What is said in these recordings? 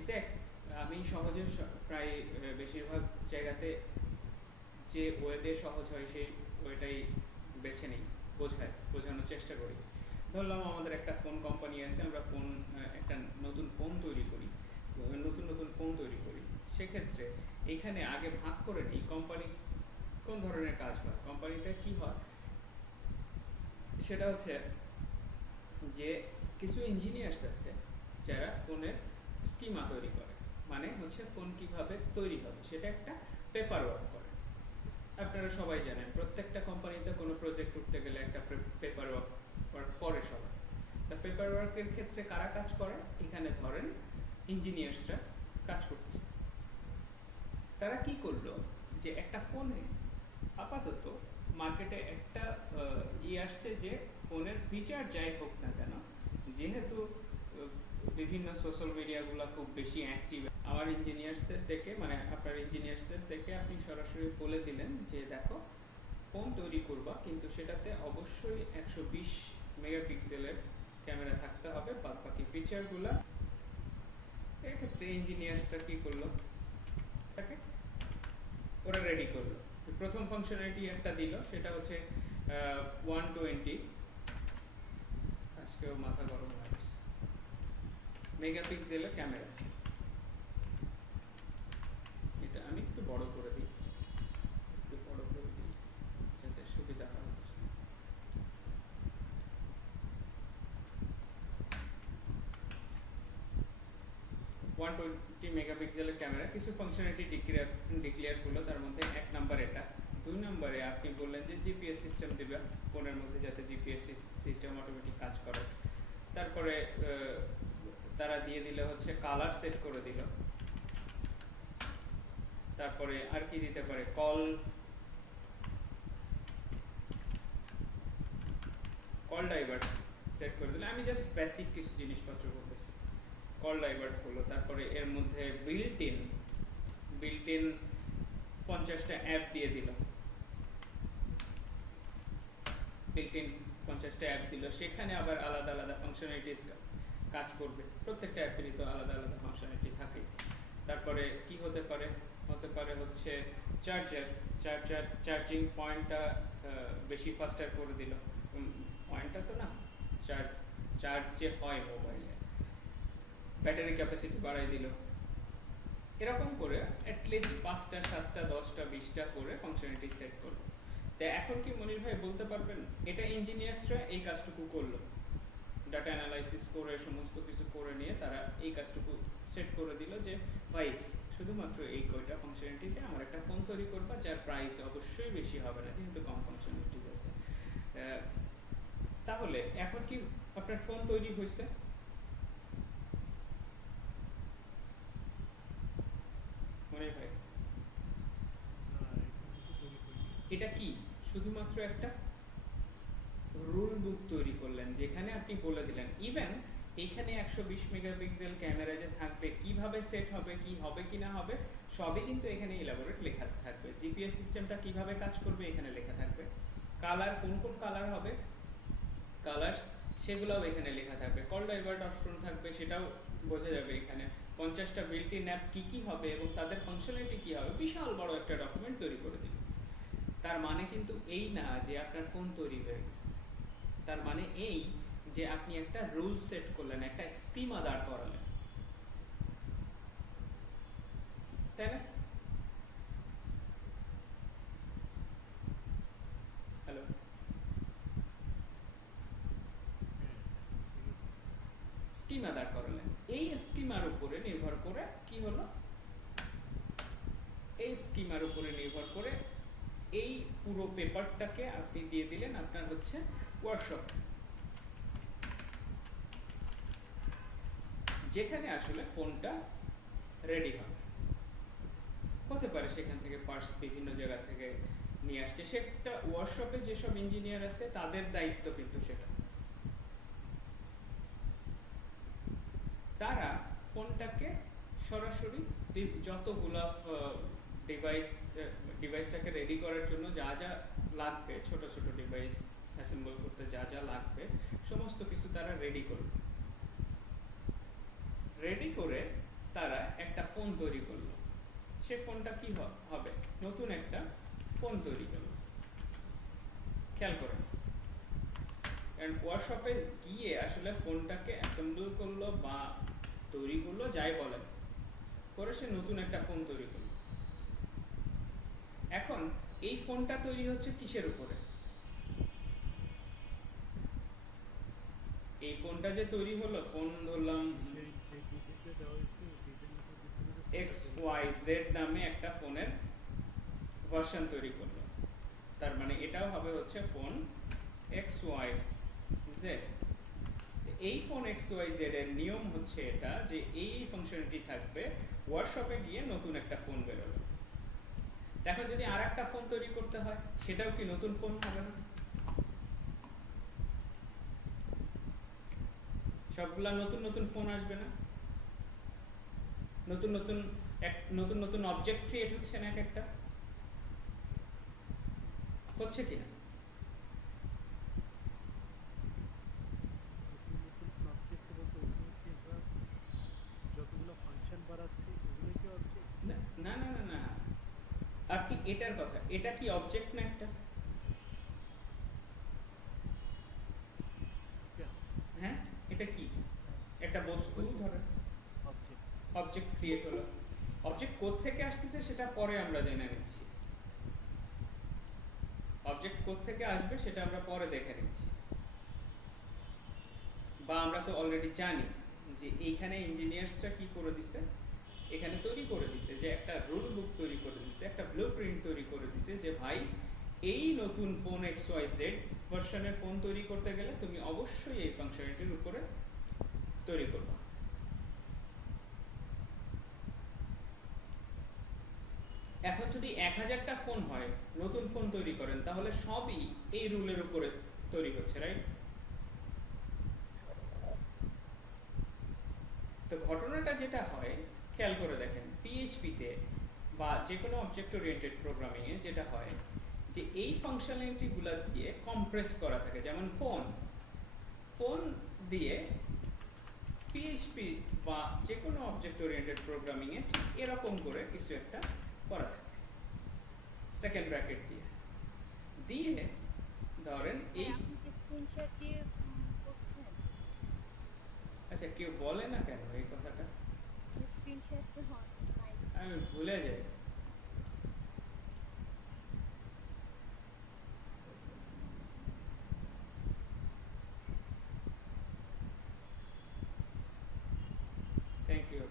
Exact আমি সহজে প্রায় বেশিরভাগ জায়গাতে যে ওয়েতে সহজ হয় সেই ওয়েটাই বেছে নিই, বোঝানোর চেষ্টা করি। ধরলাম আমাদের একটা ফোন কোম্পানি আছে, আমরা একটা নতুন ফোন তৈরি করি, সেক্ষেত্রে এখানে আগে ভাগ করে নিই কোম্পানি কোন ধরনের কাজ হয়, কোম্পানিতে কি হয়। সেটা হচ্ছে যে কিছু ইঞ্জিনিয়ার্স আছে যারা ফোনের স্কিমা তৈরি করে, মানে হচ্ছে ফোন কিভাবে তৈরি হবে সেটা একটা পেপার ওয়ার্ক করে। আপনারা সবাই জানেন প্রত্যেকটা কোম্পানিতে কোনো প্রজেক্ট উঠতে গেলে একটা পেপার ওয়ার্ক করে সবাই। তা পেপার ওয়ার্কের ক্ষেত্রে কারা কাজ করে? এখানে ধরেন ইঞ্জিনিয়ার্সরা কাজ করতেছে। তারা কি করলো যে একটা ফোনে আপাতত মার্কেটে একটা আসছে যে ফোনের ফিচার যাই হোক না কেন, যেহেতু বিভিন্ন সোশ্যাল মিডিয়াগুলো খুব বেশি অ্যাক্টিভ, আমার ইঞ্জিনিয়ার্সদের ডেকে, মানে আপনার ইঞ্জিনিয়ার্সদের ডেকে আপনি সরাসরি বলে দিলেন যে দেখো ফোন তৈরি করবা, কিন্তু সেটাতে অবশ্যই 120 মেগাপিক্সেলের ক্যামেরা থাকতে হবে, বাদ বাকি ফিচারগুলো। এক্ষেত্রে ইঞ্জিনিয়ার্সরা কি করলো, তাকে ওরা রেডি করলো। প্রথম ফাংশনালিটি একটা দিল, সেটা হচ্ছে 120, আজকেও মাথা গরম হয়ে গেছে, মেগাপিক্সেলের ক্যামেরা। এটা আমি একটু বড় করে দিই, যাতে সুবিধা হয়। 120 মেগাপিক্সেলের ক্যামেরা, কিছু ফাংশনালিটি ডিক্লেয়ার করলো। তার মধ্যে 1 নাম্বার এটা। 2 নম্বরে আপনি বললেন যে জিপিএস সিস্টেম দেবে ফোনের মধ্যে, যাতে জিপিএস সিস্টেম অটোমেটিক কাজ করে। তারপরে তারা দিয়ে দিলে হচ্ছে কালার সেট করে দিল। তারপরে আর কি দিতে পারে, কল ডাইভার্ট সেট করে দিলে। আমি জাস্ট বেসিক কিছু জিনিসপত্র বলতেছি। কল ডাইভার্ট হলো। তারপরে এর মধ্যে বিল্ট ইন 50টা অ্যাপ দিয়ে দিল, বিল্ট ইন 50টা অ্যাপ দিল। সেখানে আবার আলাদা আলাদা ফাংশনালিটিস কাজ করবে, প্রত্যেকটা অ্যাপেরই তো আলাদা আলাদা ফাংশনালিটি থাকে। তারপরে কি হতে পারে হচ্ছে চার্জিং পয়েন্টটা বেশি ফাস্টার করে দিল। পয়েন্টটা তো না, চার্জ যে হয় মোবাইলে, ব্যাটারি ক্যাপাসিটি বাড়াই দিল। এরকম করে অ্যাটলিস্ট 5টা 7টা 10টা 20টা করে ফাংশনালিটি সেট করলো। তো এখন কি মনির ভাই বলতে পারবেন এটা ইঞ্জিনিয়ার্সরা এই কাজটুকু করলো, ডাটা অ্যানালাইসিস করে সমস্ত কিছু করে নিয়ে তারা এই কাজটুকু সেট করে দিল যে ভাই শুধুমাত্র এই কয়টা ফাংশনালিটিতে আমার একটা ফোন তৈরি করবা, যার প্রাইস অবশ্যই বেশি হবে না, যেহেতু কম ফাংশনালিটিস আছে। তাহলে এখন কি আপনার ফোন তৈরি হয়েছে? মনির ভাই এটা কি শুধুমাত্র একটা রুল বুক তৈরি করলেন, যেখানে আপনি বলে দিলেন ইভেন এইখানে 120 মেগাপিক্সেল ক্যামেরা যে থাকবে, কিভাবে সেট হবে, কি হবে কি না হবে, সবই কিন্তু এখানে ইলাবোরেট লেখা থাকবে। জিপিএস সিস্টেমটা কিভাবে কাজ করবে এখানে লেখা থাকবে। কালার কোন কোন কালার হবে, কালার্স সেগুলোও এখানে লেখা থাকবে। কল ডাইভার্ট অপশন থাকবে, সেটাও বোঝা যাবে এখানে। 50টা বিল্ট ইন অ্যাপ কি হবে এবং তাদের ফাংশনালিটি কি হবে, বিশাল বড় একটা ডকুমেন্ট তৈরি করে দিন। তার মানে কিন্তু এই না যে আপনার ফোন তৈরি হয়ে গেছে, তার মানে এই যে আপনি একটা রুল সেট করলেন, একটা স্কিমা দাঁড় করালেন, তাই না? হ্যালো, স্কিমা দাঁড় করালেন। এই স্কিমার উপরে নির্ভর করে কি হলো, এই স্কিমার উপরে নির্ভর করে এই পুরো পেপারটাকে আপনি দিয়ে দিলেন আপনার হচ্ছে ওয়ার্কশপ, যেখানে আসলে ফোনটা রেডি হবে। হতে পারে সেখান থেকে পার্টস বিভিন্ন জায়গা থেকে নিয়ে আসছে, সেটা ওয়ার্কশপে যেসব ইঞ্জিনিয়ার আছে তাদের দায়িত্ব, কিন্তু সেটা তারা ফোনটাকে সরাসরি যতগুলা ডিভাইসটাকে রেডি করার জন্য যা যা লাগবে, ছোট ছোট ডিভাইস অ্যাসেম্বল করতে যা যা লাগবে সমস্ত কিছু তারা রেডি করবে। রেডি করে তারা একটা ফোন তৈরি করলো, সে ফোনটা কি হবে, নতুন একটা ফোন তৈরি করলো। খেয়াল করেন, কারণ ওয়ার্কশপে গিয়ে আসলে ফোনটাকে অ্যাসেম্বল করলো বা তৈরি করলো, যাই বলেন, করে সে নতুন একটা ফোন তৈরি করলো। এখন এই ফোনটা তৈরি হচ্ছে কিসের উপরে? এই ফোনটা যে তৈরি হলো, ফোন ধরলাম XYZ নামে একটা ফোনের ভার্সন তৈরি করলো, তার মানে এটাও হবে হচ্ছে ফোন XYZ। এই ফোন XYZ এর নিয়ম হচ্ছে এটা যে এই ফাংশনটি থাকবে, ওয়ার্কশপে গিয়ে নতুন একটা ফোন বেরোলো। এখন যদি আর একটা ফোন তৈরি করতে হয়, সেটাও কি নতুন ফোন হবে না? সবগুলা নতুন নতুন ফোন আসবে না? নতুন নতুন নতুন নতুন অবজেক্ট ক্রিয়েট হচ্ছে না এক একটা? হচ্ছে কিনা? না না না না, আপনি এটার কথা, এটা কি অবজেক্ট না একটা? হ্যাঁ, এটা কি একটা বস্তু, ধরেন অবজেক্ট ক্রিয়েট হলো। অবজেক্ট কোত্থেকে আসতেছে সেটা পরে আমরা জেনে নিচ্ছি, অবজেক্ট কোত্থেকে আসবে সেটা আমরা পরে দেখে নিচ্ছি। বা আমরা তো অলরেডি জানি যে এইখানে ইঞ্জিনিয়ার্সরা কি করে দিছে, এখানে তৈরি করে দিছে যে একটা রুল বুক তৈরি করে দিছে, একটা ব্লুপ্রিন্ট তৈরি করে দিছে যে ভাই এই নতুন ফোন XYZ ভার্সনের ফোন তৈরি করতে গেলে তুমি অবশ্যই এই ফাংশনালিটির উপরে তৈরি করবা। এখন যদি 1000টা ফোন হয়, নতুন ফোন তৈরি করেন, তাহলে সবই এই রুলের উপরে তৈরি হচ্ছে, রাইট? তো ঘটনাটা যেটা হয়, খেয়াল করে দেখেন, PHP-তে বা যে কোনো অবজেক্ট ওরিয়েন্টেড প্রোগ্রামিংয়ে যেটা হয় যে এই ফাংশনালিটিগুলো দিয়ে কম্প্রেস করা থাকে। যেমন ফোন দিয়ে PHP বা যে কোনো অবজেক্ট ওরিয়েন্টেড প্রোগ্রামিংয়ে ঠিক এরকম করে কিছু একটা করা থাকে, সেকেন্ড ব্র্যাকেট দিয়ে দিয়ে ধরেন এই আচ্ছা, কেউ বলে না কেন এই কথাটা? আমি ভুলে যাই। Thank you.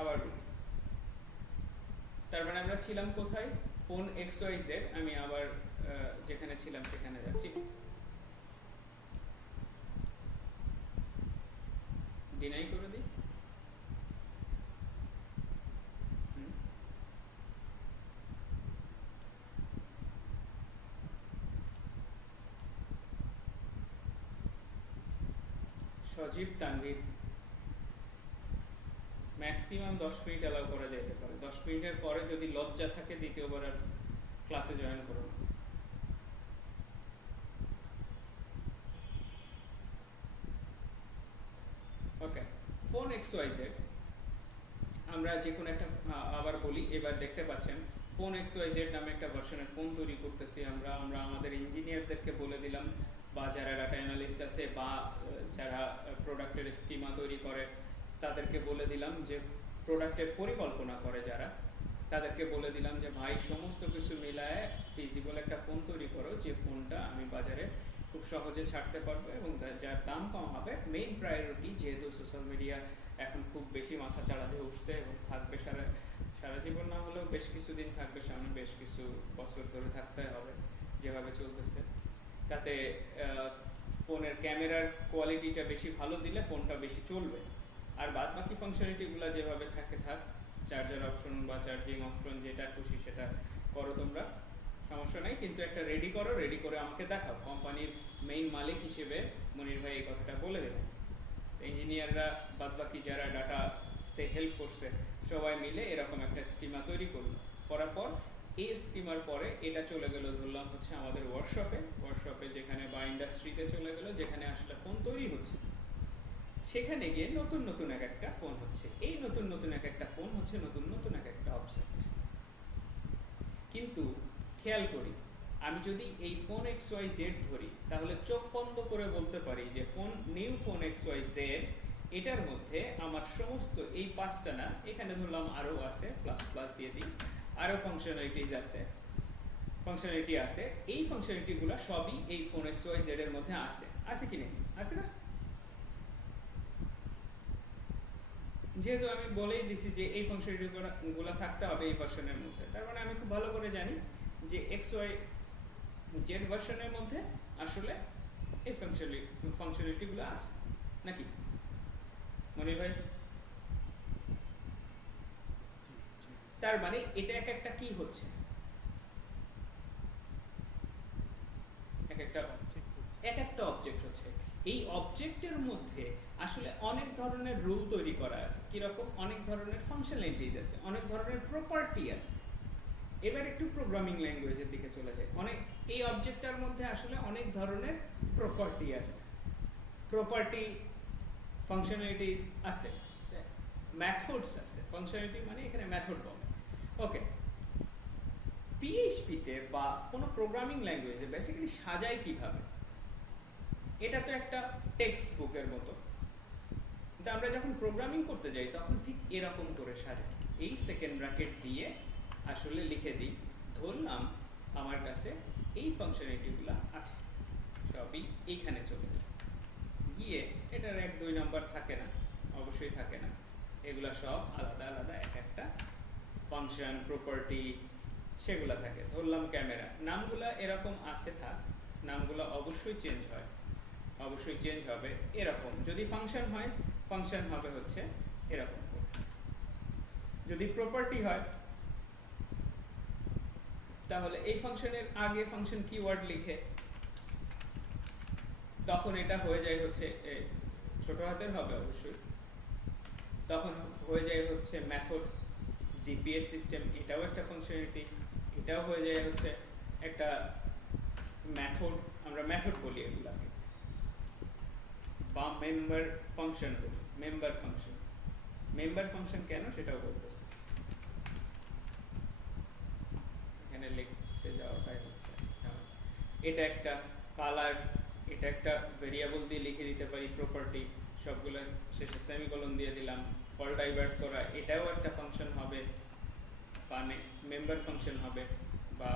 আবার তার মানে আমরা ছিলাম কোথায়? Phone XYZ। আমি আবার যেখানে ছিলাম সেখানে যাচ্ছি। ডিনাই করে দিই। সজীব তানভীর, ম্যাক্সিমাম 10 মিনিট অ্যালাউ করা যেতে পারে। 10 মিনিটের পরে যদি লজ্জা থাকে দ্বিতীয়বার আর ক্লাসে জয়েন করো না। ওকে, ফোন XYZ আমরা যে কোনো একটা, আবার বলি, এবার দেখতে পাচ্ছেন ফোন XYZ নামে একটা ভার্সনের ফোন তৈরি করতেছি আমরা আমাদের ইঞ্জিনিয়ারদেরকে বলে দিলাম, বা যারা ডাটা অ্যানালিস্ট আছে বা যারা প্রোডাক্টের স্কিমা তৈরি করে তাদেরকে বলে দিলাম, যে প্রোডাক্টের পরিকল্পনা করে যারা, তাদেরকে বলে দিলাম যে ভাই সমস্ত কিছু মিলায় ফিজিবল একটা ফোন তৈরি করো, যে ফোনটা আমি বাজারে খুব সহজে ছাড়তে পারবো এবং যার দাম কম হবে। মেইন প্রায়োরিটি, যেহেতু সোশ্যাল মিডিয়া এখন খুব বেশি মাথা চাড়াতে উঠছে এবং থাকবে সারা জীবন না হলেও বেশ কিছুদিন থাকবে, সামনে বেশ কিছু বছর ধরে থাকতে হবে যেভাবে চলতেছে, তাতে ফোনের ক্যামেরার কোয়ালিটিটা বেশি ভালো দিলে ফোনটা বেশি চলবে। আর বাদ বাকি ফাংশনালিটিগুলো যেভাবে থাকে থাক, চার্জার অপশন বা চার্জিং অপশন যেটা খুশি সেটা করো তোমরা, সমস্যা নেই, কিন্তু একটা রেডি করো, রেডি করে আমাকে দেখাও। কোম্পানির মেইন মালিক হিসেবে মনির ভাই এই কথাটা বলে দেবেন। ইঞ্জিনিয়াররা বাদ বাকি যারা ডাটাতে হেল্প করছে সবাই মিলে এরকম একটা স্কিমা তৈরি করলো, করার পর এই স্কিমার পরে এটা চলে গেল ধরলাম হচ্ছে আমাদের ওয়ার্কশপে যেখানে, বা ইন্ডাস্ট্রিতে চলে গেল যেখানে আসলে ফোন তৈরি হচ্ছে। সেখানে গিয়ে নতুন নতুন এক একটা ফোন হচ্ছে, এই নতুন নতুন এক একটা ফোন হচ্ছে নতুন নতুন এক একটা অবজেক্ট। কিন্তু খেয়াল করি, আমি যদি এই ফোন এক্স ওয়াই জেড ধরি, তাহলে চোখ বন্ধ করে বলতে পারি যে new phone X Y Z, এটার মধ্যে আমার সমস্ত এই পাঁচটা না, এখানে ধরলাম আরও আছে, প্লাস প্লাস দিয়ে দিই, আরও ফাংশনালিটিস আছে, এই ফাংশনালিটিগুলো সবই এই ফোন এক্স ওয়াই জেড এর মধ্যে আছে কি নেই? আছে না? যেহেতু আমি বলেই দিছি যে এই ফাংশনালিটিগুলো থাকতে হবে এই ভার্সনের মধ্যে, তার মানে আমি খুব ভালো করে জানি যে এক্স ওয়াই জেড ভার্সনের মধ্যে আসলে এই ফাংশনালিটিগুলো আছে নাকি মনির ভাই? তার মানে এটা এক একটা কি হচ্ছে, এক একটা অবজেক্ট হচ্ছে। এই অবজেক্টের মধ্যে আসলে অনেক ধরনের রুল তৈরি করা আছে, কিরকম? অনেক ধরনের ফাংশনালিটিস আছে, অনেক ধরনের প্রপার্টি আছে। এবার একটু প্রোগ্রামিং ল্যাঙ্গুয়েজের দিকে চলে যায়। এই অবজেক্টটার মধ্যে আসলে অনেক ধরনের প্রপার্টি আছে, প্রপার্টি ফাংশনালিটিস আছে, মেথডস আছে। ফাংশনালিটি মানে এখানে মেথড বলে। ওকে, পিএইচপিতে বা কোনো প্রোগ্রামিং ল্যাঙ্গুয়েজে বেসিক্যালি সাজায় কিভাবে? এটা তো একটা টেক্সট বুকের মতো, কিন্তু আমরা যখন প্রোগ্রামিং করতে যাই তখন ঠিক এরকম করে সাজাই। এই সেকেন্ড ব্র্যাকেট দিয়ে আসলে লিখে দিই, ধরলাম আমার কাছে এই ফাংশনালিটিগুলো আছে, সবই এইখানে চলে যায়। গিয়ে এটার 1-2 নাম্বার থাকে না, অবশ্যই থাকে না, এগুলা সব আলাদা আলাদা এক একটা ফাংশন, প্রপার্টি সেগুলো থাকে। ধরলাম ক্যামেরা, নামগুলা এরকম আছে, থাক, নামগুলো অবশ্যই চেঞ্জ হয়, অবশ্যই চেঞ্জ হবে এরকম। যদি ফাংশন হয়, ফাংশন হবে হচ্ছে এরকম। যদি প্রপার্টি হয়, তাহলে এই ফাংশনের আগে ফাংশন কিওয়ার্ড লিখে তখন এটা হয়ে যায় হচ্ছে ছোট হাতের হবে অবশ্যই, তখন হয়ে যায় হচ্ছে মেথড। জিপিএস সিস্টেম, এটাও একটা ফাংশনালিটি, এটাও হয়ে যায় হচ্ছে একটা মেথড, আমরা মেথড বলি এগুলাকে, বা মেম্বার ফাংশন বলি। মেম্বার ফাংশন কেন সেটাও বলতেছে, এখানে লিখতে যাওয়াটাই হচ্ছে। এটা একটা কালার, এটা একটা ভেরিয়েবল দিয়ে লিখে দিতে পারি প্রপার্টি, সবগুলো শেষে সেমিকোলন দিয়ে দিলাম। কল ডাইভার্ট করা, এটাও একটা ফাংশন হবে বা মেম্বার ফাংশন হবে, বা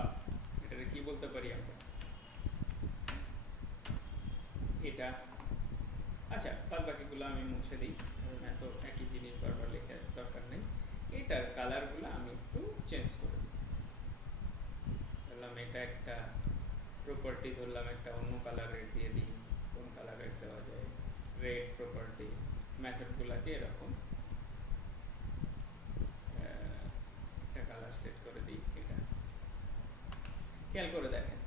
এটাকে কি বলতে পারি আমরা, এটা। আচ্ছা, বাদ বাকিগুলো আমি মুছে দিই, এত একই জিনিস বারবার লেখার দরকার নেই। এটার কালারগুলো আমি একটু চেঞ্জ করে দিই। ধরলাম এটা একটা প্রপার্টি, ধরলাম একটা অন্য কালারের দিয়ে দিই, কোন কালারের দেওয়া যায়, রেড প্রপার্টি। মেথডগুলোকে এরকম একটা কালার সেট করে দিই। এটা খেয়াল করে দেখেন,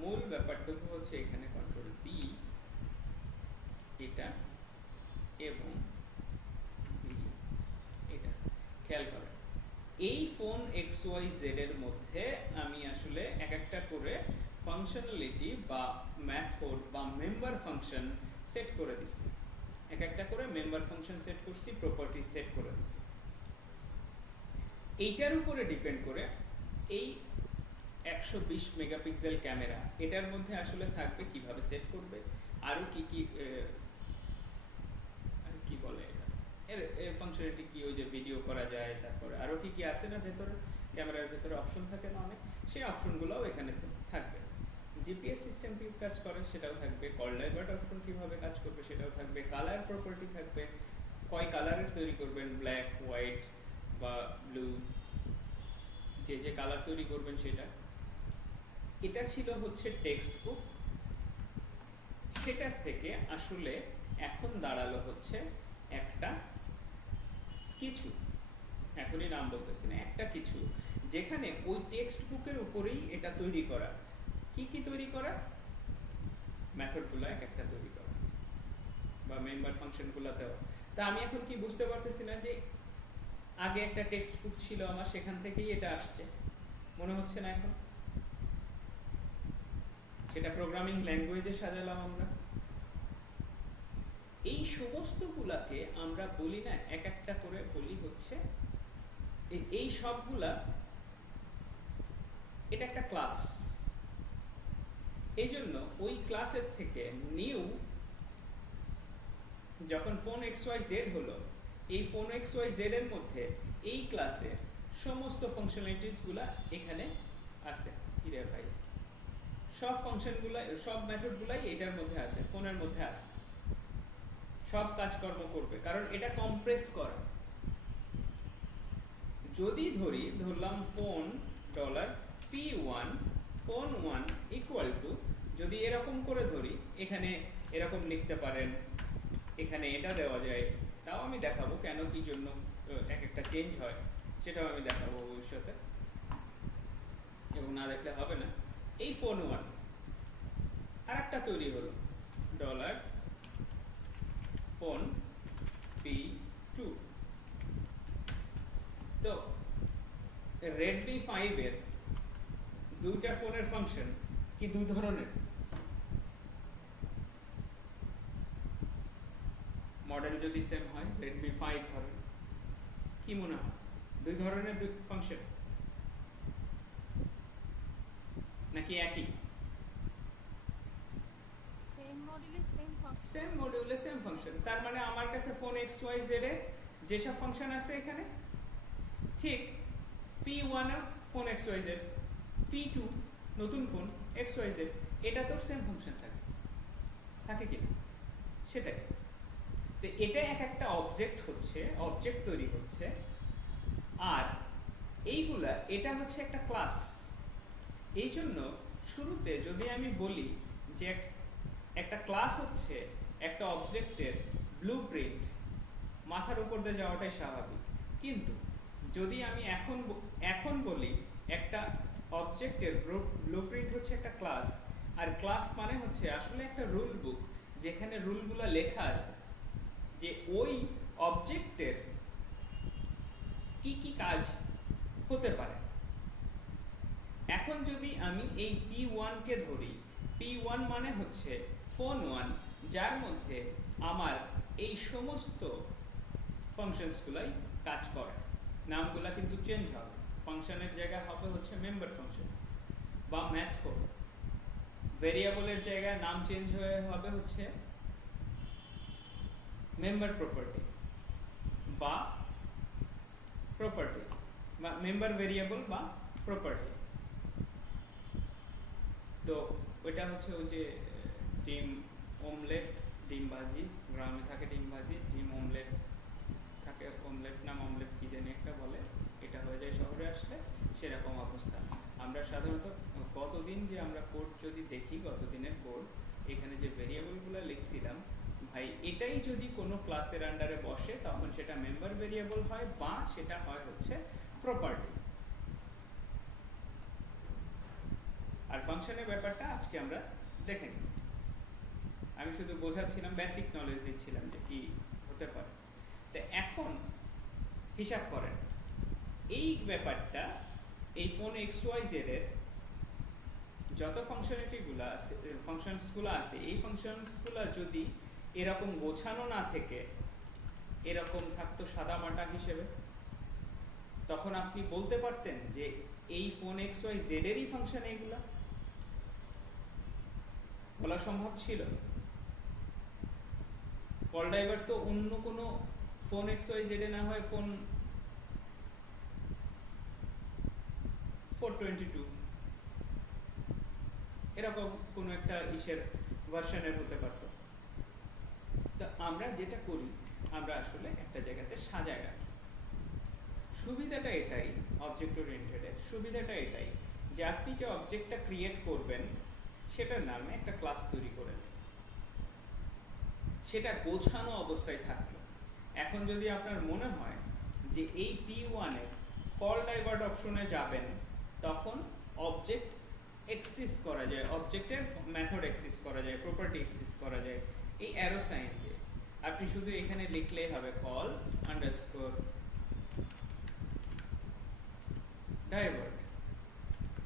মূল ব্যাপারটুকু হচ্ছে এখানে কন্ট্রোল বি, এটা এবং এটা। খেয়াল করেন, এই ফোন এক্স ওয়াই জেড এর মধ্যে আমি আসলে এক একটা করে ফাংশনালিটি বা মেথড বা মেম্বার ফাংশন সেট করে দিছি, এক একটা করে মেম্বার ফাংশন সেট করছি, প্রপার্টি সেট করে দিছি। এইটার উপরে ডিপেন্ড করে এই 120 মেগাপিক্সেল ক্যামেরা, এটার মধ্যে আসলে থাকবে কিভাবে সেট করবে, আরো কি কি কি বলে এর ফাংশনালিটি কি, ওই যে ভিডিও করা যায়, তারপরে আরো কি কি আছে না ভেতরে, ক্যামেরার ভেতরে অপশন থাকে না অনেক, সেই অপশনগুলোও এখানে থাকবে। জিপিএস সিস্টেম কি কাজ করে সেটাও থাকবে, কল ডাইভার্ট অপশন কিভাবে কাজ করবে সেটাও থাকবে, কালার প্রপার্টি থাকবে, কয় কালারের তৈরি করবেন, ব্ল্যাক, হোয়াইট বা ব্লু, যে কালার তৈরি করবেন সেটা। এটা ছিল হচ্ছে টেক্সট বুক, সেটার থেকে আসলে এখন দাঁড়ালো হচ্ছে একটা কিছু, এখনই নাম বলতেছি না, একটা কিছু, যেখানে ওই টেক্সট বুকের উপরেই এটা তৈরি করা। কি কি তৈরি করা? মেথডগুলো এক একটা তৈরি করা বা মেম্বার ফাংশনগুলো দেওয়া। তা আমি এখন কি বুঝতে পারতেছি না যে আগে একটা টেক্সট বুক ছিল আমার, সেখান থেকেই এটা আসছে, মনে হচ্ছে না এখন? সেটা প্রোগ্রামিং ল্যাঙ্গুয়েজে সাজালাম আমরা, এই সমস্তগুলাকে আমরা বলি না, এক একটা করে বলি হচ্ছে এই সবগুলা, এটা একটা ক্লাস। এই জন্য ওই ক্লাসের থেকে নিউ যখন ফোন XYZ হলো, এই ফোন XYZ এর মধ্যে এই ক্লাসের সমস্ত ফাংশনালিটিসগুলা এখানে আছে। কি রে ভাই, সব ফাংশনগুলা, সব মেথডগুলাই এটার মধ্যে আছে, ফোনের মধ্যে আছে, সব কাজকর্ম করবে, কারণ এটা কম্প্রেস করা। যদি ধরলাম phone $P1 phone 1 equal to, যদি এরকম করে ধরি, এখানে এরকম লিখতে পারেন, এখানে এটা দেওয়া যায়, তাও আমি দেখাবো কেন কি জন্য এক একটা চেঞ্জ হয়, সেটাও আমি দেখাবো ভবিষ্যতে, এবং না দেখলে হবে না। এই ফোন 1 আর একটা তৈরি হলো ফোন P2। তো Redmi 5 এর দুইটা ফোনের ফাংশন কি দুই ধরনের? মডেল যদি সেম হয়, Redmi 5 ধরেন, কি মনে হয় দুই ধরনের দুই ফাংশন নাকি একই? সেম মডিউলে সেম ফাংশন। তার মানে আমার কাছে ফোন XYZ এর যেসব ফাংশন আছে এখানে, ঠিক P1 এ ফোন XYZ, P2 নতুন ফোন XYZ, এটা তো সেম ফাংশন থাকে কি না, সেটাই। তো এটা এক একটা অবজেক্ট হচ্ছে, অবজেক্ট তৈরি হচ্ছে, আর এইগুলা এটা হচ্ছে একটা ক্লাস। এই জন্য শুরুতে যদি আমি বলি যে একটা ক্লাস হচ্ছে একটা অবজেক্টের ব্লুপ্রিন্ট, মাথার উপর দিয়ে যাওয়াটাই স্বাভাবিক। কিন্তু যদি আমি এখন বলি একটা অবজেক্টের ব্লুপ্রিন্ট হচ্ছে একটা ক্লাস, আর ক্লাস মানে হচ্ছে আসলে একটা রুল বুক, যেখানে রুলগুলো লেখা আছে যে ওই অবজেক্টের কি কি কাজ হতে পারে। এখন যদি আমি এই P1 কে ধরি, P1 মানে হচ্ছে ফোন 1, যার মধ্যে আমার এই সমস্ত ফাংশনসগুলাই কাজ করে। নামগুলা কিন্তু চেঞ্জ হবে, ফাংশনের জায়গায় হবে হচ্ছে মেম্বার ফাংশন বা মেথড, ভেরিয়েবলের জায়গায় নাম চেঞ্জ হয়ে হবে হচ্ছে মেম্বার প্রপার্টি বা প্রপার্টি বা মেম্বার ভেরিয়েবল বা প্রপার্টি। তো ওইটা হচ্ছে ওই যে ডিম অমলেট, ডিম ভাজি, গ্রামে থাকে ডিম ভাজি, ডিম অমলেট থাকে, অমলেট নাম অমলেট কি জানি একটা বলে, এটা হয়ে যায় শহরে আসলে, সেরকম অবস্থা। আমরা সাধারণত গতদিন যে আমরা কোড যদি দেখি, গতদিনের কোড, এখানে যে ভেরিয়েবলগুলো লিখছিলাম, ভাই এটাই যদি কোনো ক্লাসের আন্ডারে বসে তখন সেটা মেম্বার ভেরিয়েবল হয় বা সেটা হয় হচ্ছে প্রপার্টি। আর ফাংশনের ব্যাপারটা আজকে আমরা দেখে নিই। আমি শুধু বোঝাচ্ছিলাম, বেসিক নলেজ দিচ্ছিলাম যে কি হতে পারে। তো এখন হিসাব করেন এই ব্যাপারটা, এই ফোন XYZ এর যত ফাংশনালিটিগুলো আছে, ফাংশনসগুলো আছে, এই ফাংশনসগুলো যদি এরকম গোছানো না থেকে এরকম থাকতো সাদামাটা হিসেবে, তখন আপনি বলতে পারতেন যে এই ফোন XYZ এরই ফাংশন এইগুলা, বলা সম্ভব ছিল? কল ড্রাইভার তো অন্য কোনো ফোন XYZ এ না হয় ফোন 422 এরকম কোনো একটা ইসের ভার্সনের হতে পারতো। তো আমরা যেটা করি, আমরা আসলে একটা জায়গাতে সাজায় রাখি। সুবিধাটা এটাই, অবজেক্ট ওরিয়েন্টেডের সুবিধাটা এটাই যে আপনি যে অবজেক্টটা ক্রিয়েট করবেন সেটার নামে একটা ক্লাস তৈরি করে নেন, সেটা গোছানো অবস্থায় থাকলো। এখন যদি আপনার মনে হয় যে এই P1 এর কল ডাইভার্ট অপশনে যাবেন, তখন অবজেক্ট এক্সিস করা যায়, অবজেক্টের মেথড এক্সিস করা যায়, প্রপার্টি এক্সিস করা যায় এই অ্যারো সাইন দিয়ে। আপনি শুধু এখানে লিখলেই হবে কল আন্ডারস্কোর ডাইভার্ট।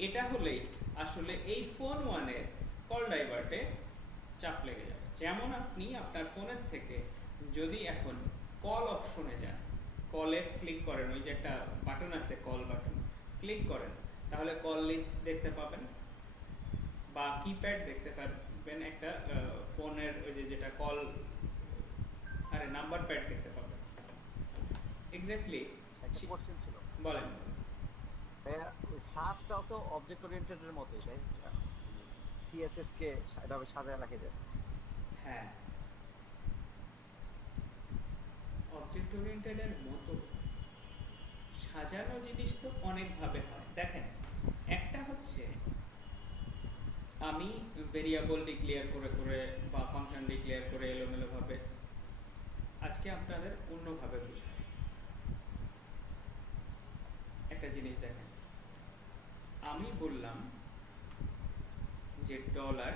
এটা হলেই আসলে এই ফোন 1 এর কল ডাইভার্টে চাপ লেগে যাবে। যেমন আপনি আপনার ফোনের থেকে যদি এখন কল অপশনে যান, কলে ক্লিক করেন, ওই যে একটা বাটন আছে কল বাটন, ক্লিক করেন, তাহলে কল লিস্ট দেখতে পাবেন বা কিপ্যাড দেখতে পাবেন, একটা ফোনের ওই যে যেটা কল আরে নাম্বার প্যাড দেখতে পাবেন। এক্স্যাক্টলি। একটা কোশ্চেন ছিল বলেন। ভাইয়া, ওই সার্চটাও তো অবজেক্ট ওরিয়েন্টেড এর মতোই, তাই না? সিএসএস কে এভাবে সাজায় রাখে যায়। হ্যাঁ, অবজেক্ট ওরিয়েন্টেড এর মতো সাজানো জিনিস তো অনেকভাবে হয়। দেখেন, একটা হচ্ছে আমি ভেরিয়েবল ডিক্লেয়ার করে করে বা ফাংশন ডিক্লেয়ার করে এলোমেলোভাবে, আজকে আপনাদের অন্যভাবে বুঝাই। একটা জিনিস দেখেন, আমি বললাম যে dollar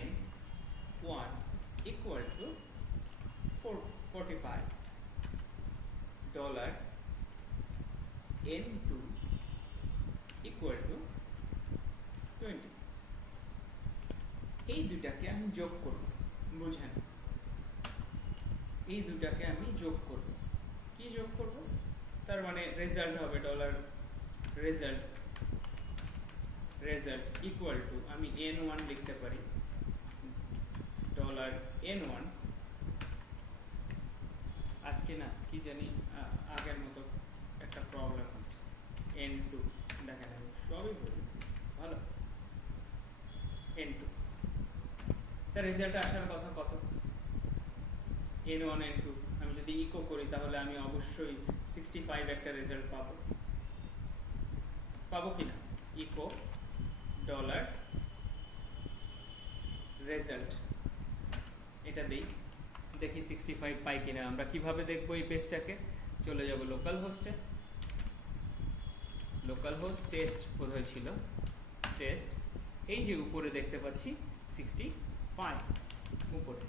n1 equal to 45, dollar n2 equal to 20। এই দুটাকে আমি যোগ করব, বুঝেন? এই দুটাকে আমি যোগ করব। কি যোগ করব? তার মানে রেজাল্ট হবে ডলার রেজাল্ট ইকুয়াল টু, আমি n1 লিখতে পারি, ডলার n1, আজকে না কি জানি আগের মতো একটা প্রবলেম হচ্ছে, n2, দেখেন আমি সবই বলে দিচ্ছি, ভালো, n2, তার রেজাল্ট আসার কথা কত? n1 n2, আমি যদি ইকো করি তাহলে আমি অবশ্যই 65 একটা রেজাল্ট পাবো কি না? ইকো ডলার রেজাল্ট, এটা দেখি 65 পাই কিনা। আমরা কিভাবে দেখবো এই পেজটাকে? চলে যাব লোকাল হোস্টে, লোকাল হোস্ট টেস্ট বোধহয় ছিল, টেস্ট, এই যে উপরে দেখতে পাচ্ছি 65 উপরে,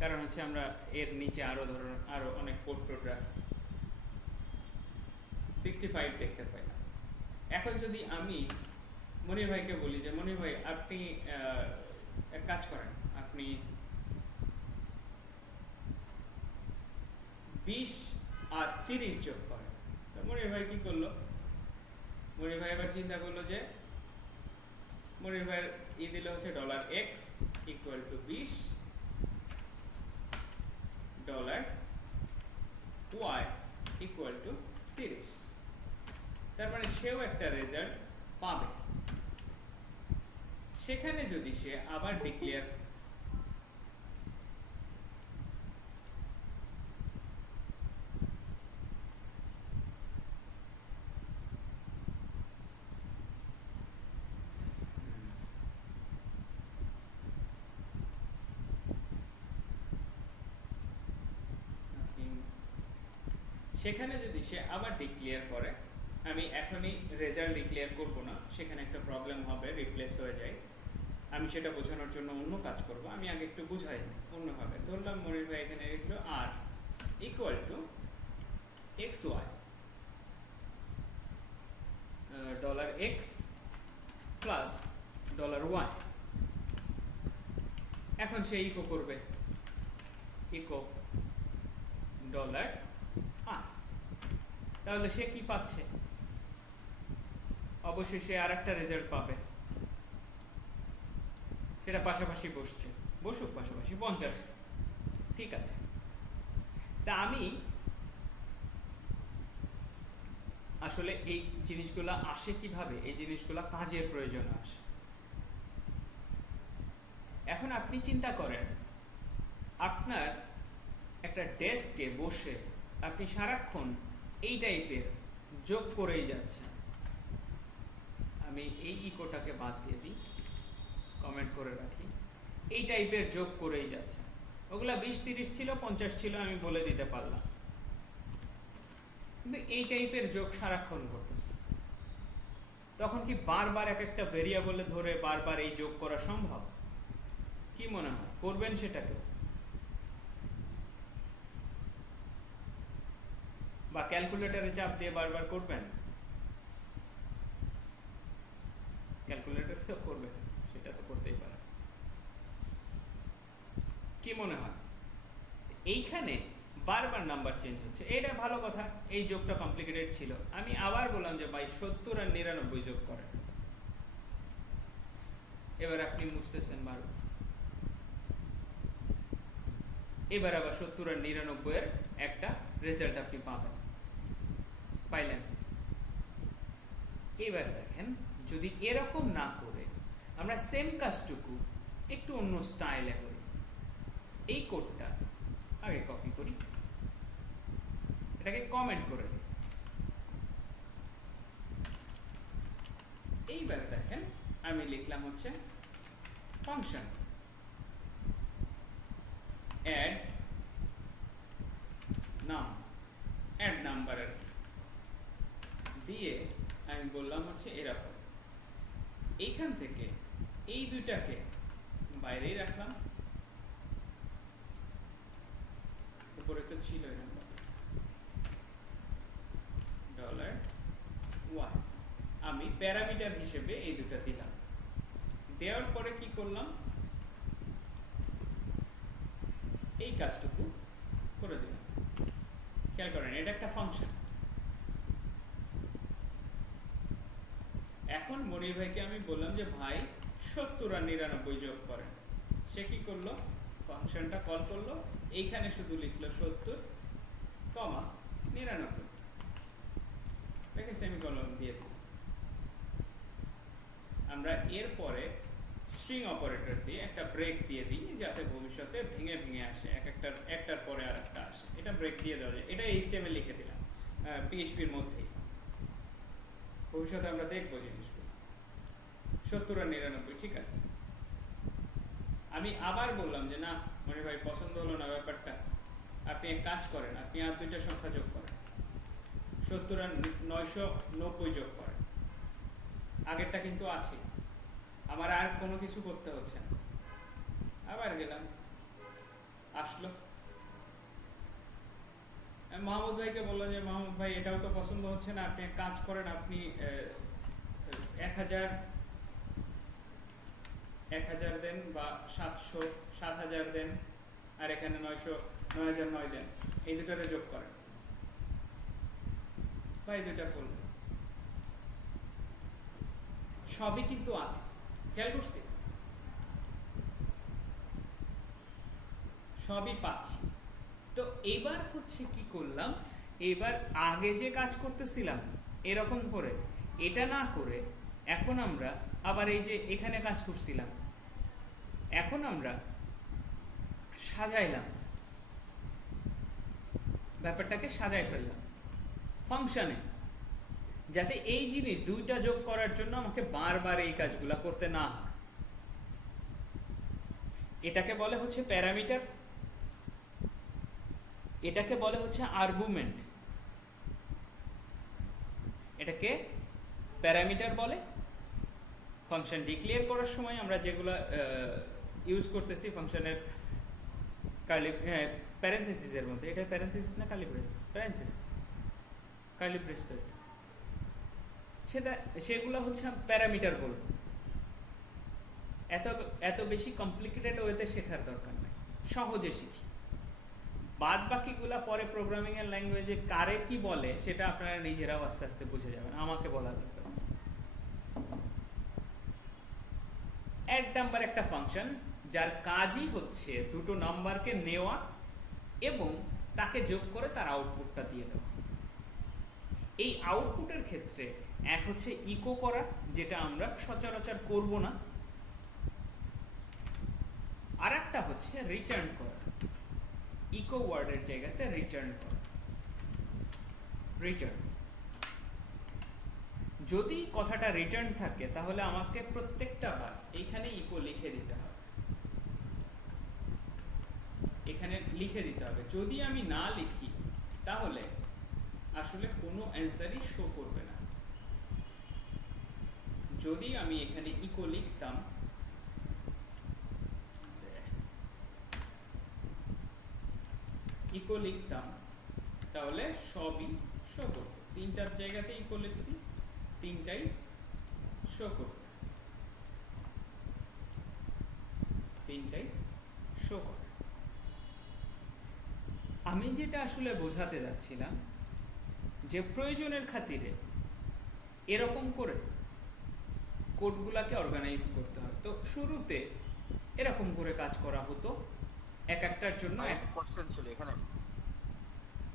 কারণ হচ্ছে আমরা এর নিচে আরো অনেক কোড টোড রাখছি, 65 দেখতে পাই না। এখন যদি আমি মনির ভাইকে বলি যে মনির ভাই আপনি এক কাজ করেন, আপনি 20 আর 30 যোগ করেন, তো মনির ভাই কি করলো? মনির ভাই আবার চিন্তা করলো যে মনির ভাইয়ের দিল হচ্ছে dollar X equal to 20, dollar Y equal to 30, তার মানে সেও একটা রেজাল্ট পাবে। সেখানে যদি সে আবার ডিক্লেয়ার সেখানে যদি সে আবার ডিক্লেয়ার করে, আমি এখনই রেজাল্ট ডিক্লেয়ার করব না, সেখানে একটা প্রবলেম হবে, রিপ্লেস হয়ে যায়, আমি সেটা বোঝানোর জন্য অন্য কাজ করব। আমি আগে একটু বুঝাই অন্যভাবে। ধরলাম মনির ভাই এখানে লিখলো আর equal to x Y, dollar x plus dollar Y. এখন সে ইকো করবে, ইকো ডলার আর, তাহলে সে কি পাচ্ছে? অবশ্যই সে আর একটা রেজাল্ট পাবে, সেটা পাশাপাশি বসুক পাশাপাশি 50, ঠিক আছে। তা আমি আসলে এই জিনিসগুলো আসে কিভাবে? এই জিনিসগুলো কাজের প্রয়োজনে আসে। এখন আপনি চিন্তা করেন, আপনার একটা ডেস্কে বসে আপনি সারাক্ষণ এই টাইপের যোগ করেই যাচ্ছেন। আমি এই ইকোটাকে বাদ দিয়ে দিই, কমেন্ট করে রাখি, এই টাইপের যোগ করেই যাচ্ছেন। ওগুলা 20-30 ছিল, 50 ছিল, আমি বলে দিতে পারলাম, কিন্তু এই টাইপের যোগ সারাক্ষণ করতেছে। তখন কি বারবার এক একটা ভেরিয়েবলে ধরে বারবার এই যোগ করা সম্ভব? কি মনে হয়, করবেন সেটাকে? বা ক্যালকুলেটরে চাপ দিয়ে বারবার করবেন? ক্যালকুলেটর তো করবেন, সেটা তো করতেই পারেন। কি মনে হয়? এইখানে বারবার নাম্বার চেঞ্জ হচ্ছে, এটা ভালো কথা, এই যোগটা কমপ্লিকেটেড ছিল। আমি আবার বললাম যে ভাই 70 আর 99 যোগ করেন। এবার আপনি বুঝতেছেন বারবার, এবার আবার 70 আর 99 এর একটা রেজাল্ট আপনি পাইলেন। এবার দেখেন, যদি এরকম না করে আমরা সেম কাজটুকু একটু অন্য স্টাইলে করি, এই কোডটা আগে কপি করি, এটাকে কমেন্ট করে দিই। এইবার দেখেন আমি লিখলাম হচ্ছে ফাংশন অ্যাড নাম্বার দিয়ে আমি বললাম হচ্ছে এরকম, এইখান থেকে এই দুইটাকে বাইরেই রাখলাম, উপরে তো ছিল $y, আমি প্যারামিটার হিসেবে এই দুটা দিলাম। দেওয়ার পরে কি করলাম, এই কাজটুকু করে দিলাম। খেয়াল করেন, এটা একটা ফাংশন। এখন মনির ভাইকে আমি বললাম যে ভাই 70 আর 99 যোগ করেন। সে কি করলো, ফাংশনটা কল করলো, এইখানে শুধু লিখলো 70, 99, দেখে সেমিকোলন দিয়ে দিল। আমরা এরপরে স্ট্রিং অপারেটর দিয়ে একটা ব্রেক দিয়ে দিই, যাতে ভবিষ্যতে ভেঙে ভেঙে আসে, একটার পরে আরেকটা আসে। এটা ব্রেক দিয়ে দেওয়া যায়, এটা HTML লিখে দিলাম PHP-র মধ্যেই। ভবিষ্যতে আমরা দেখবো জিনিসগুলো। 70 আর 99 ঠিক আছে। আমি আবার বললাম যে না মনির ভাই, পছন্দ হলো না ব্যাপারটা, আপনি এক কাজ করেন, আপনি আর দুইটা সংখ্যা যোগ করেন, 70 আর 990 যোগ করেন। আগেরটা কিন্তু আছে, আমার আর কোনো কিছু করতে হচ্ছে না। আবার গেলাম, আসলো। মাহমুদ ভাইকে বললাম যে মাহমুদ ভাই, এটাও তো পছন্দ হচ্ছে না, আপনি এক কাজ করেন, আপনি 1000 দেন বা 7000 দেন, আর এখানে 9009 দেন, এই দুটারে যোগ করেন। ভাই দুটা করলেন, সবই কিন্তু আছে, খেয়াল করছি, সবই পাচ্ছি। তো এবার হচ্ছে কি করলাম, এবার আগে যে কাজ করতেছিলাম এরকম করে, এটা না করে এখন আমরা আবার এই যে এখানে কাজ করছিলাম, এখন আমরা সাজাইলাম, ব্যাপারটাকে সাজাই ফেললাম ফাংশনে, যাতে এই জিনিস দুইটা যোগ করার জন্য আমাকে বারবার এই কাজগুলা করতে না হয়। এটাকে বলে হচ্ছে প্যারামিটার, এটাকে বলে হচ্ছে আর্গুমেন্ট। এটাকে প্যারামিটার বলে। ফাংশন ডিক্লেয়ার করার সময় আমরা যেগুলো ইউজ করতেছি ফাংশনের প্যারেনথেসিসের মধ্যে, এটা প্যারেনথেসিস না curly brace? Parenthesis, curly brace তো সেগুলো হচ্ছে প্যারামিটার বলবো। এত বেশি কমপ্লিকেটেড ওয়েতে শেখার দরকার নেই, সহজে শিখি। বাদ বাকিগুলা পরে প্রোগ্রামিং এর ল্যাঙ্গুয়েজে কারে কি বলে সেটা আপনারা নিজেরাও আস্তে আস্তে বুঝে যাবেন, আমাকে বলা লাগবে না। অ্যাড নাম্বার একটা ফাংশন যার কাজই হচ্ছে দুটো নাম্বারকে নেওয়া এবং তাকে যোগ করে তার আউটপুটটা দিয়ে দেওয়া। এই আউটপুটের ক্ষেত্রে এক হচ্ছে ইকো করা, যেটা আমরা সচরাচর করব না, আর একটা হচ্ছে রিটার্ন করা। ইকো ওয়ার্ডের জায়গাতে রিটার্ন করা। রিটার্ন, যদি কথাটা রিটার্ন থাকে তাহলে আমাকে প্রত্যেকটা বার এইখানে ইকো লিখে দিতে হবে, এখানে লিখে দিতে হবে। যদি আমি না লিখি তাহলে আসলে কোনো অ্যান্সারই শো করবে না। যদি আমি এখানে ইকো লিখতাম, তাহলে সবই শো করত। তিনটার জায়গাতে ইকো লিখছি, তিনটাই শো করত, তিনটাই শো করে। আমি যেটা আসলে বোঝাতে যাচ্ছিলাম যে প্রয়োজনের খাতিরে এরকম করে কোডগুলাকে অর্গানাইজ করতে হয়। তো শুরুতে এরকম করে কাজ করা হতো, এক একটার জন্য ভাই এক। কোশ্চেন ছিল এখানে,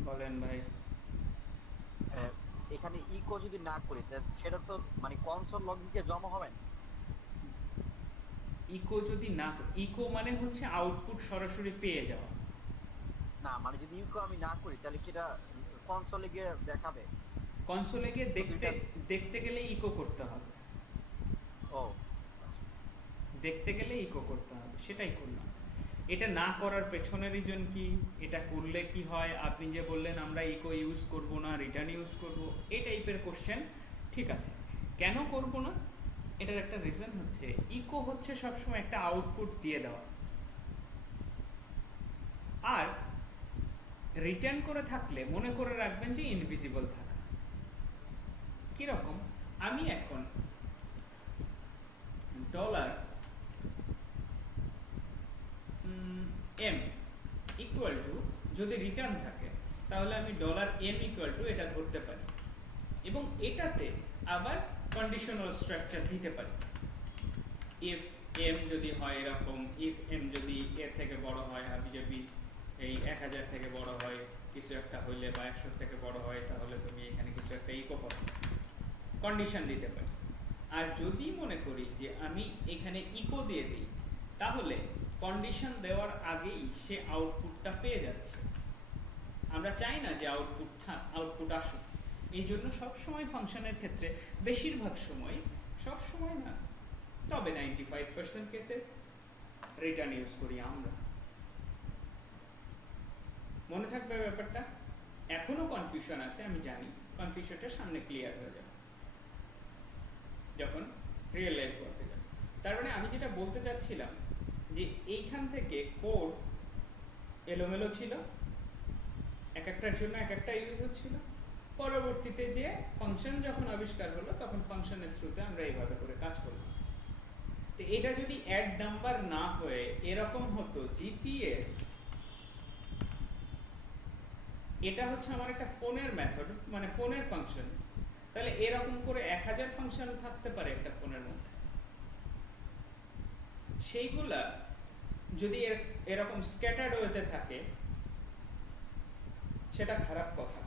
বলেন ভাই। এখানে ইকো যদি না করি সেটা তো মানে কনসোল লগইনকে জমা হবে না। ইকো যদি না, ইকো মানে হচ্ছে আউটপুট সরাসরি পেয়ে যাওয়া। না মানে যদি ইকো আমি না করি তাহলে কি এটা কনসোলে গিয়ে দেখাবে? কনসোলে গিয়ে দেখতে দুইটা- দেখতে গেলে ইকো করতে হবে, ও দেখতে গেলে ইকো করতে হবে, সেটাই করলাম। এটা না করার পেছনের রিজন কি, এটা করলে কি হয়, আপনি যে বললেন আমরা ইকো ইউজ করব না রিটার্ন ইউজ করব, এই টাইপের কোশ্চেন, ঠিক আছে। কেন করব না, এটার একটা রিজন হচ্ছে ইকো হচ্ছে সবসময় একটা আউটপুট দিয়ে দেওয়া, আর রিটার্ন করে থাকলে মনে করে রাখবেন যে ইনভিজিবল থাকা। কিরকম, আমি এখন ডলার এম ইকুয়াল টু, যদি রিটার্ন থাকে তাহলে আমি ডলার এম ইকুয়াল টু এটা ধরতে পারি, এবং এটাতে আবার কন্ডিশনাল স্ট্রাকচার দিতে পারি। ইফ এম যদি হয় এরকম, ইফ এম যদি এর থেকে বড় হয়, হাবিজাবি এই 1000 থেকে বড় হয় কিছু একটা হইলে, বা 100 থেকে বড় হয়, তাহলে তুমি এখানে কিছু একটা ইকো করো, কন্ডিশন দিতে পারি। আর যদি মনে করি যে আমি এখানে ইকো দিয়ে দিই, তাহলে কন্ডিশন দেওয়ার আগেই সে আউটপুটটা পেয়ে যাচ্ছে। আমরা চাই না যে আউটপুট আসুক, এই জন্য সবসময় ফাংশনের ক্ষেত্রে, বেশিরভাগ সময়, সব সময় না তবে 95% কেসে রিটার্ন ইউজ করি আমরা। মনে থাকবে ব্যাপারটা? এখনো কনফিউশন আছে আমি জানি, কনফিউশনটা সামনে ক্লিয়ার হয়ে যাবে যখন রিয়েল লাইফ ওয়ার্কে যাবে। তার মানে আমি যেটা বলতে চাচ্ছিলাম যে এইখান থেকে কোড এলোমেলো ছিল, এক একটার জন্য এক একটা ইউজ হচ্ছিল। পরবর্তীতে যে ফাংশন যখন আবিষ্কার হলো, তখন ফাংশনের থ্রুতে আমরা এইভাবে করে কাজ করলাম। তো এটা যদি অ্যাড নাম্বার না হয়ে এরকম হতো জিপিএস, এটা হচ্ছে আমার একটা ফোনের মেথড, মানে ফোনের ফাংশন, তাহলে এরকম করে 1000 ফাংশন থাকতে পারে একটা ফোনের মধ্যে। সেইগুলা যদি এরকম স্ক্যাটার্ড ওয়েতে থাকে, সেটা খারাপ কথা।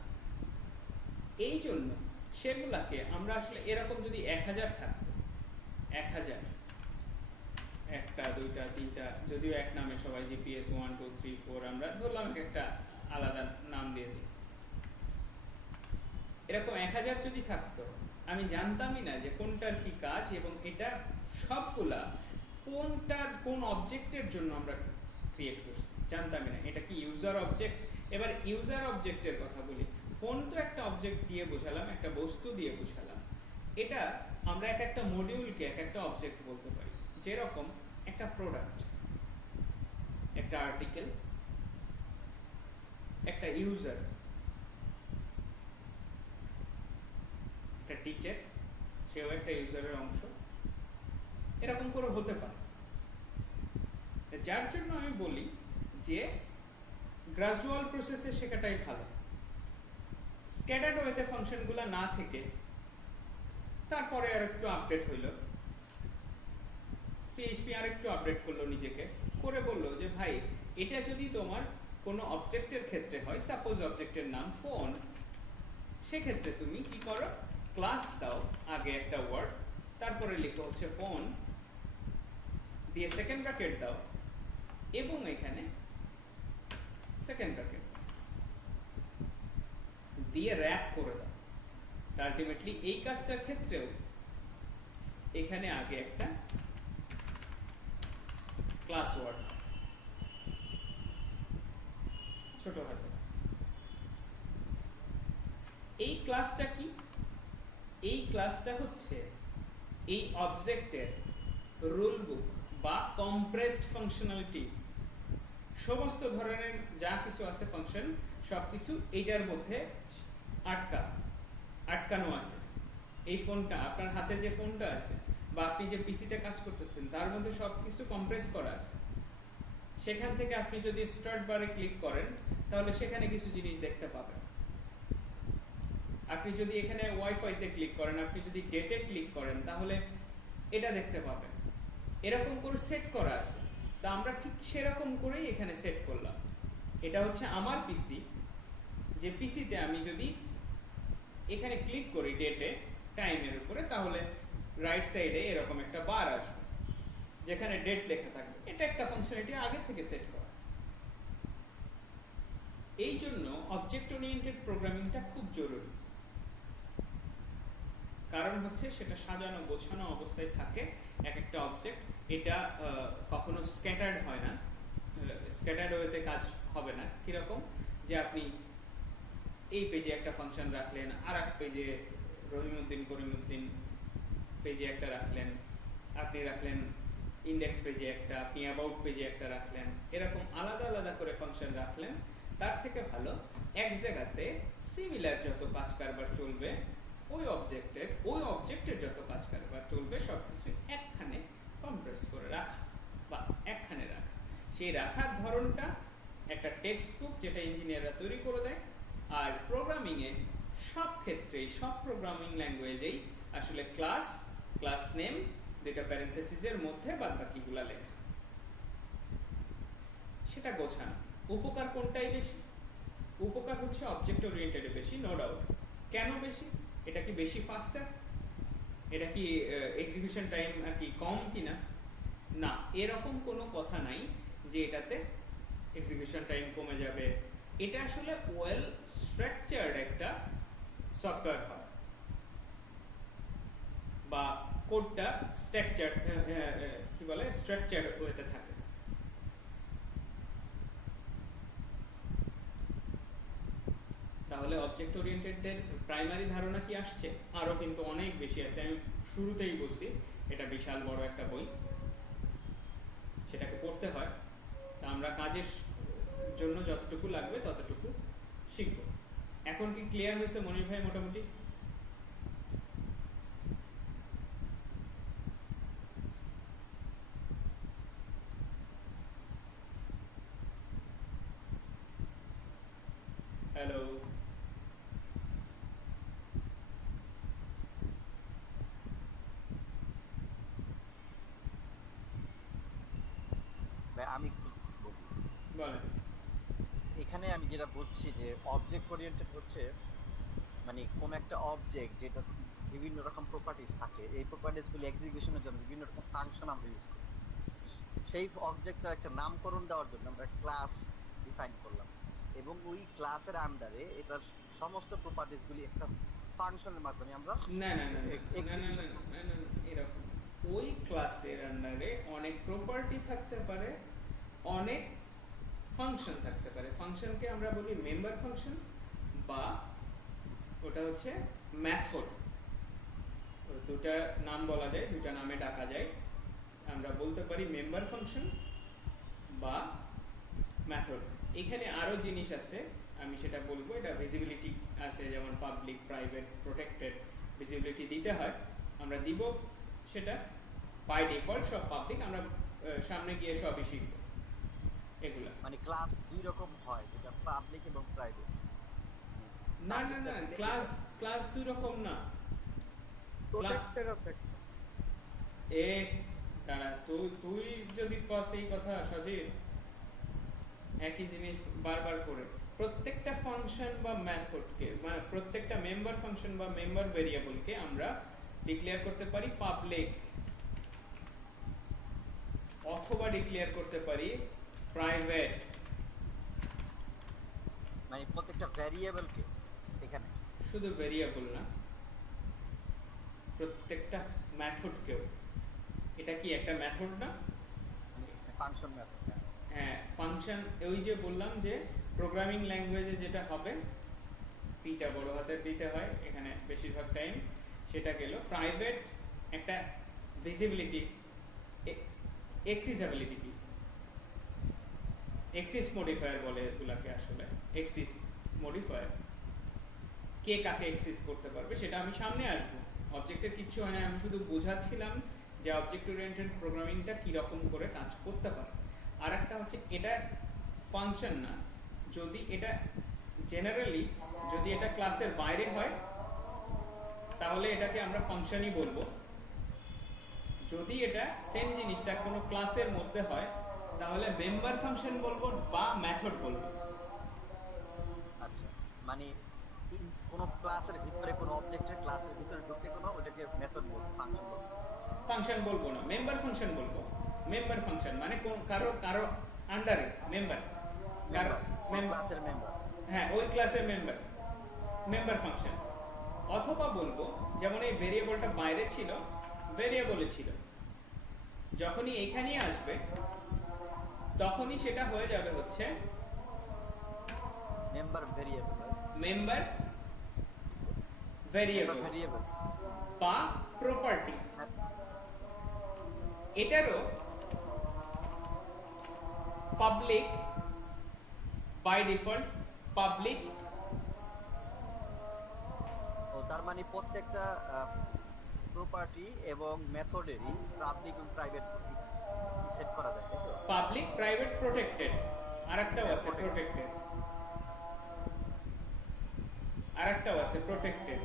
এই জন্য সেগুলাকে আমরা আসলে এরকম যদি 1000 থাকতো, 1000, একটা দুইটা তিনটা, যদিও এক নামে সবাই জিপিএস 1 2 3 4, আমরা ধরলাম একটা আলাদা নাম দিয়ে দিই, এরকম 1000 যদি থাকতো, আমি জানতামই না যে কোনটার কি কাজ, এবং এটা সবগুলা কোন অবজেক্টের জন্য আমরা ক্রিয়েট করছি জানতামই না। এটা কি ইউজার অবজেক্ট? এবার ইউজার অবজেক্টের কথা বলি। ফোন তো একটা অবজেক্ট দিয়ে বোঝালাম, একটা বস্তু দিয়ে বোঝালাম। এটা আমরা এক একটা মডিউলকে এক একটা অবজেক্ট বলতে পারি। যেরকম একটা প্রোডাক্ট, একটা আর্টিকেল, একটা ইউজার, একটা টিচার, সেও একটা ইউজারের অংশ, এরকম করে হতে পারে। যার জন্য আমি বলি যে গ্রাজুয়াল প্রসেসে শেখাটাই ভালো। স্ক্যাটার্ড ওয়েতে ফাংশনগুলো না থেকে তারপরে আর একটু আপডেট হইলো, পিএইচপি আর একটু আপডেট করলো নিজেকে, করে বললো যে ভাই এটা যদি তোমার কোনো অবজেক্টের ক্ষেত্রে হয়, সাপোজ অবজেক্টের নাম ফোন, সেক্ষেত্রে তুমি কি করো, ক্লাস দাও আগে একটা ওয়ার্ড, তারপরে লিখো হচ্ছে ফোন, দিয়ে সেকেন্ড ব্র্যাকেট দাও, এবং এখানে সেকেন্ড ব্র্যাকেট দিয়ে র্যাপ করে দাও। আলটিমেটলি এই কাজটার ক্ষেত্রেও এখানে আগে একটা ক্লাস ওয়ার্ড, ছোট হাতে। এই ক্লাসটা কি? এই ক্লাসটা হচ্ছে এই অবজেক্টের রুল বুক বা কম্প্রেসড ফাংশনালিটি, সমস্ত ধরনের যা কিছু আছে ফাংশন, সবকিছু এইটার মধ্যে আটকানো আছে। এই ফোনটা, আপনার হাতে যে ফোনটা আছে, বা আপনি যে পিসিতে কাজ করতেছেন, তার মধ্যে সবকিছু কম্প্রেস করা আছে। সেখান থেকে আপনি যদি স্টার্ট বারে ক্লিক করেন, তাহলে সেখানে কিছু জিনিস দেখতে পাবেন। আপনি যদি এখানে ওয়াইফাইতে ক্লিক করেন, আপনি যদি ডেটে ক্লিক করেন, তাহলে এটা দেখতে পাবেন। এরকম করে সেট করা আছে, তা আমরা ঠিক সেরকম করেই এখানে সেট করলাম। এটা হচ্ছে আমার পিসি, যে পিসিতে আমি যদি এখানে ক্লিক করি ডেটে টাইমের উপরে, তাহলে রাইট সাইডে এরকম একটা বার আসবে যেখানে ডেট লেখা থাকবে। এটা একটা ফাংশনালিটি আগে থেকে সেট করা। এই জন্য অবজেক্ট ওরিয়েন্টেড প্রোগ্রামিংটা খুব জরুরি, কারণ হচ্ছে সেটা সাজানো গোছানো অবস্থায় থাকে এক একটা অবজেক্ট। এটা কখনো স্ক্যাটার্ড হয় না, স্ক্যাটার্ড ওয়েতে কাজ হবে না। কিরকম, যে আপনি এই পেজে একটা ফাংশন রাখলেন, আর এক পেজে রহিমউদ্দিন করিমউদ্দিন পেজে একটা রাখলেন, আপনি রাখলেন ইন্ডেক্স পেজে একটা, আপনি অ্যাবাউট পেজে একটা রাখলেন, এরকম আলাদা আলাদা করে ফাংশন রাখলেন। তার থেকে ভালো এক জায়গাতে সিমিলার যত কাজ কারবার চলবে ওই অবজেক্টের যত কাজ কারবার চলবে সব কিছু একখানে কম্প্রেস করে রাখা বা একখানে রাখা। সেই রাখার ধরনটা একটা টেক্সট বুক যেটা ইঞ্জিনিয়াররা তৈরি করে দেয়। আর প্রোগ্রামিংয়ে সব ক্ষেত্রেই, সব প্রোগ্রামিং ল্যাঙ্গুয়েজেই আসলে ক্লাস নেম, দুটো প্যারেনথেসিসের মধ্যে বাদ বাকিগুলা লেখা, সেটা গোছানো। উপকার কোনটাই বেশি? উপকার হচ্ছে অবজেক্ট ওরিয়েন্টেডে বেশি, নো ডাউট। কেন বেশি? এটা কি বেশি ফাস্টার? এটা কি এক্সিকিউশন টাইম আর কি কম কিনা? না, এরকম কোনো কথা নাই যে এটাতে এক্সিকিউশন টাইম কমে যাবে। এটা আসলে ওয়েল স্ট্রাকচারড একটা সফটওয়্যার হয়, বা কোডটা স্ট্রাকচার কি বলে স্ট্রাকচার ওয়েতে থাকে। তাহলে অবজেক্ট ওরিয়েন্টেডের প্রাইমারি ধারণা কি আসছে? আরও কিন্তু অনেক বেশি আছে। আমি শুরুতেই বলছি এটা বিশাল বড় একটা বই, সেটাকে পড়তে হয়। তা আমরা কাজের জন্য যতটুকু লাগবে ততটুকু শিখব। এখন কি ক্লিয়ার হয়েছে মনির ভাই মোটামুটি? হ্যালো, আমি বলি, বলেন। এখানে আমি যেটা বলছি যে অবজেক্ট ওরিয়েন্টেড হচ্ছে মানে কোন একটা অবজেক্ট যেটা বিভিন্ন রকম প্রপার্টিজ থাকে, এই প্রপার্টিজগুলি এক্সিকিউশনের জন্য বিভিন্ন রকম ফাংশন আমরা ইউজ করি। সেই অবজেক্টের একটা নামকরণ দেওয়ার জন্য আমরা ক্লাস ডিফাইন করলাম, এবং ওই ক্লাসের আন্ডারে এটার সমস্ত প্রপার্টিজগুলি একটা ফাংশনের মাধ্যমে আমরা না না না না না না না না, এরকম ওই ক্লাসের আন্ডারে অনেক প্রপার্টি থাকতে পারে, অনেক ফাংশন থাকতে পারে। ফাংশনকে আমরা বলি মেম্বার ফাংশন, বা ওটা হচ্ছে মেথড। দুটা নাম বলা যায়, দুটা নামে ডাকা যায়। আমরা বলতে পারি মেম্বার ফাংশন বা মেথড। এখানে আরও জিনিস আছে, আমি সেটা বলবো। এটা ভিজিবিলিটি আছে, যেমন পাবলিক, প্রাইভেট, প্রোটেক্টেড ভিজিবিলিটি দিতে হয়, আমরা দিব। সেটা বাই ডিফল্ট সব পাবলিক, আমরা সামনে গিয়ে সবই শিখব এগুলা। মানে ক্লাস দুই রকম হয়, যেটা পাবলিক এবং প্রাইভেট। না না না, ক্লাস দুই রকম না। প্রোটেক্টেড আছে। এ দাঁড়া, তুই যদি কস এই কথা সজীব, একই জিনিস বারবার করে, প্রত্যেকটা ফাংশন বা মেথডকে, মানে প্রত্যেকটা মেম্বার ফাংশন বা মেম্বার ভেরিয়েবলকে আমরা ডিক্লেয়ার করতে পারি পাবলিক, অথবা ডিক্লেয়ার করতে পারি প্রাইভেট। মানে প্রত্যেকটা ভ্যারিয়েবলকে, এখানে শুধু ভেরিয়েবল না, প্রত্যেকটা মেথডকেও। এটা কি একটা মেথড না? Function method. হ্যাঁ, ফাংশন। ওই যে বললাম যে প্রোগ্রামিং ল্যাঙ্গুয়েজে যেটা হবে, পিটা বড় হাতের দিতে হয় এখানে বেশিরভাগ টাইম। সেটা গেল প্রাইভেট। একটা ভিজিবিলিটি, এক্সিসিবিলিটি কি, এক্সিস মডিফায়ার বলে এগুলাকে, আসলে এক্সিস মডিফায়ার। কে কাকে এক্সিস করতে পারবে সেটা আমি সামনে আসবো। অবজেক্টের কিচ্ছু হয় না, আমি শুধু বোঝাচ্ছিলাম যে অবজেক্ট ওরিয়েন্টেড প্রোগ্রামিংটা কীরকম করে কাজ করতে পারে। আর একটা হচ্ছে এটা ফাংশন না, যদি এটা জেনারেলি যদি এটা ক্লাসের বাইরে হয় তাহলে এটাকে আমরা ফাংশনই বলবো। যদি এটা সেম জিনিসটা কোনো ক্লাসের মধ্যে হয় তাহলে মেম্বার ফাংশন বলবো বা মেথড বলবো। আচ্ছা, মানে কোন ক্লাসের ভিতরে কোন অবজেক্টের ক্লাসের ভিতরে ঢুকে কোন ওটাকে মেথড বলবো, ফাংশন বলবো। ফাংশন বলবো না, মেম্বার ফাংশন বলবো। মেম্বার ফাংশন মানে কারো কারো আন্ডারে মেম্বার, কারো ক্লাসের মেম্বার। হ্যাঁ, ওই ক্লাসের মেম্বার, মেম্বার ফাংশন। অথবা বলবো যেমন এই ভেরিয়েবলটা বাইরে ছিল, ভেরিয়েবলে ছিল, যখনই এখানে আসবে তখনই সেটা হয়ে যাবে হচ্ছে member variable, member variable variable বা প্রপার্টি। এটারও পাবলিক বাই ডিফল্ট পাবলিক। ও তার মানে প্রত্যেকটা প্রপার্টি এবং মেথডেরই পাবলিক এবং প্রাইভেট সেট করা যায়, তাই তো? পাবলিক প্রাইভেট প্রোটেক্টেড, আরেকটাও আছে প্রোটেক্টেড, আরেকটাও আছে প্রোটেক্টেড।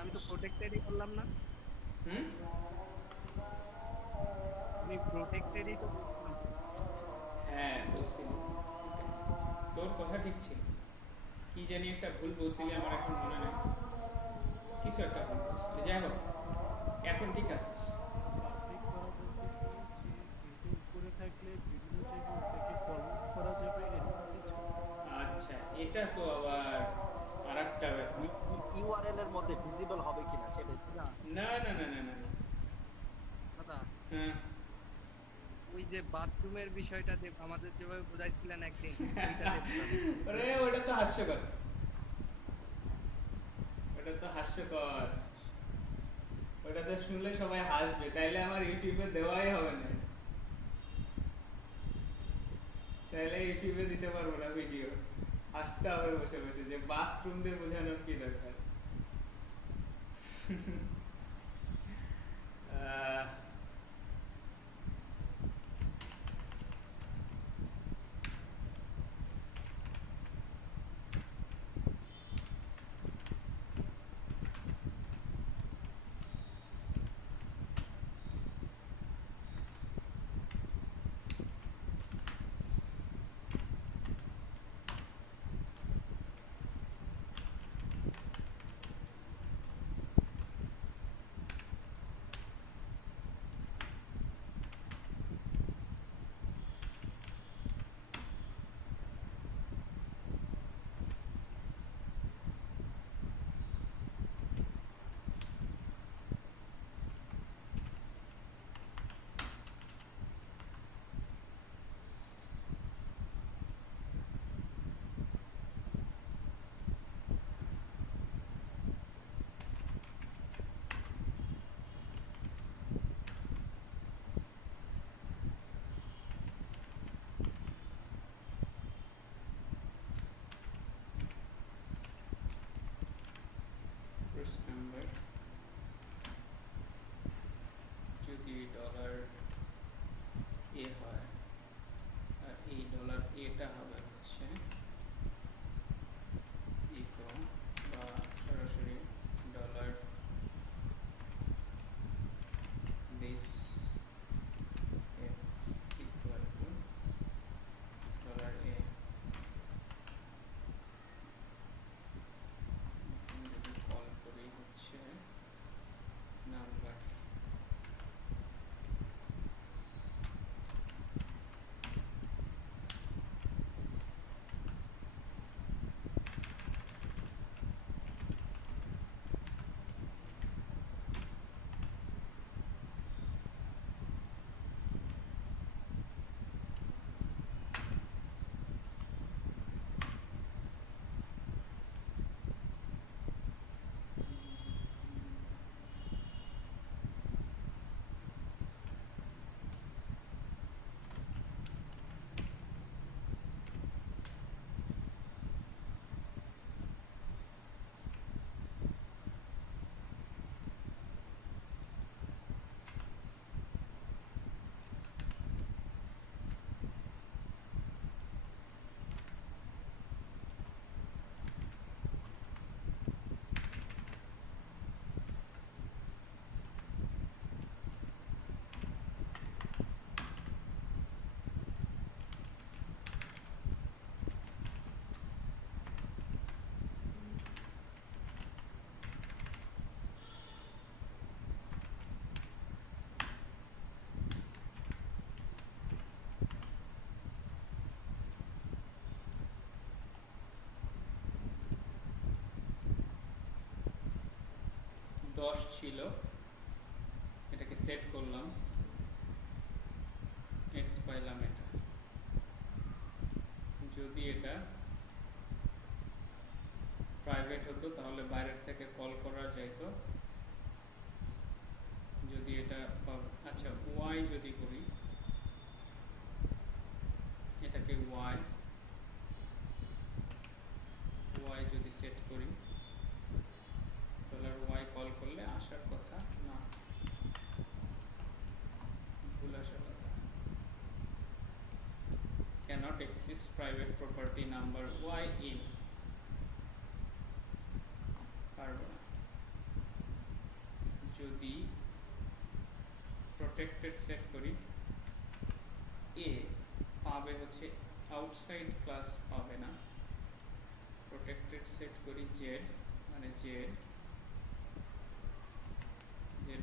আমি তো প্রোটেক্টেডই করলাম না। আমি প্রোটেক্টেডই তো করলাম। হ্যাঁ বলছিলি, ঠিক আছে, তোর কথা ঠিক ছিল। কি জানি একটা ভুল বলছিলি, আমার এখন মনে নেই, কিছু একটা ভুল বলছিলি। যাই হোক, এখন ঠিক আছিস। পাবলিক করা বলতে কি, যে ভিডিও করে থাকলে ভিডিও থেকে ওটাকে ফরওয়ার্ড করা যাবে এরকম কিছু? আচ্ছা, এটা তো আবার আরেকটা ব্যাপার। ইউআরএল এর মধ্যে ভিজিবল হবে কিনা সেটাই। না না না না না না। দাদা, হ্যাঁ ওই যে বাথরুমের বিষয়টা যে আমাদের যেভাবে বোঝাইছিলেন একদিন, ওইটা দেখতে হবে। আরে ওটা তো হাস্যকর, ওটা তো হাস্যকর, ওটা তো শুনলে সবাই হাসবে, তাইলে আমার ইউটিউবে দেওয়াই হবে না, তাইলে ইউটিউবে দিতে পারবো না ভিডিও। হাসতে হবে বসে বসে যে বাথরুম দিয়ে বোঝানোর কি দরকার। আহ, first number যদি ডলার এ হয় আর এই ডলার এটা হবে হচ্ছে ইকো বা সরাসরি dollar this x equal two dollar এ। যদি কল করি হচ্ছে নাম্বার, ছিল, এটাকে সেট করলাম, x পাইলাম এটা। যদি এটা প্রাইভেট হতো তাহলে বাইরের থেকে কল করা যেত। যদি এটা আচ্ছা y যদি করি, এটাকে y যদি সেট করি $y কল করলে আসার কথা না, ভুল আসার কথা। cannot access private property number y in, পারবো না। যদি protected সেট করি, a পাবে হচ্ছে আউটসাইড ক্লাস পাবে না, protected সেট করি z, মানে z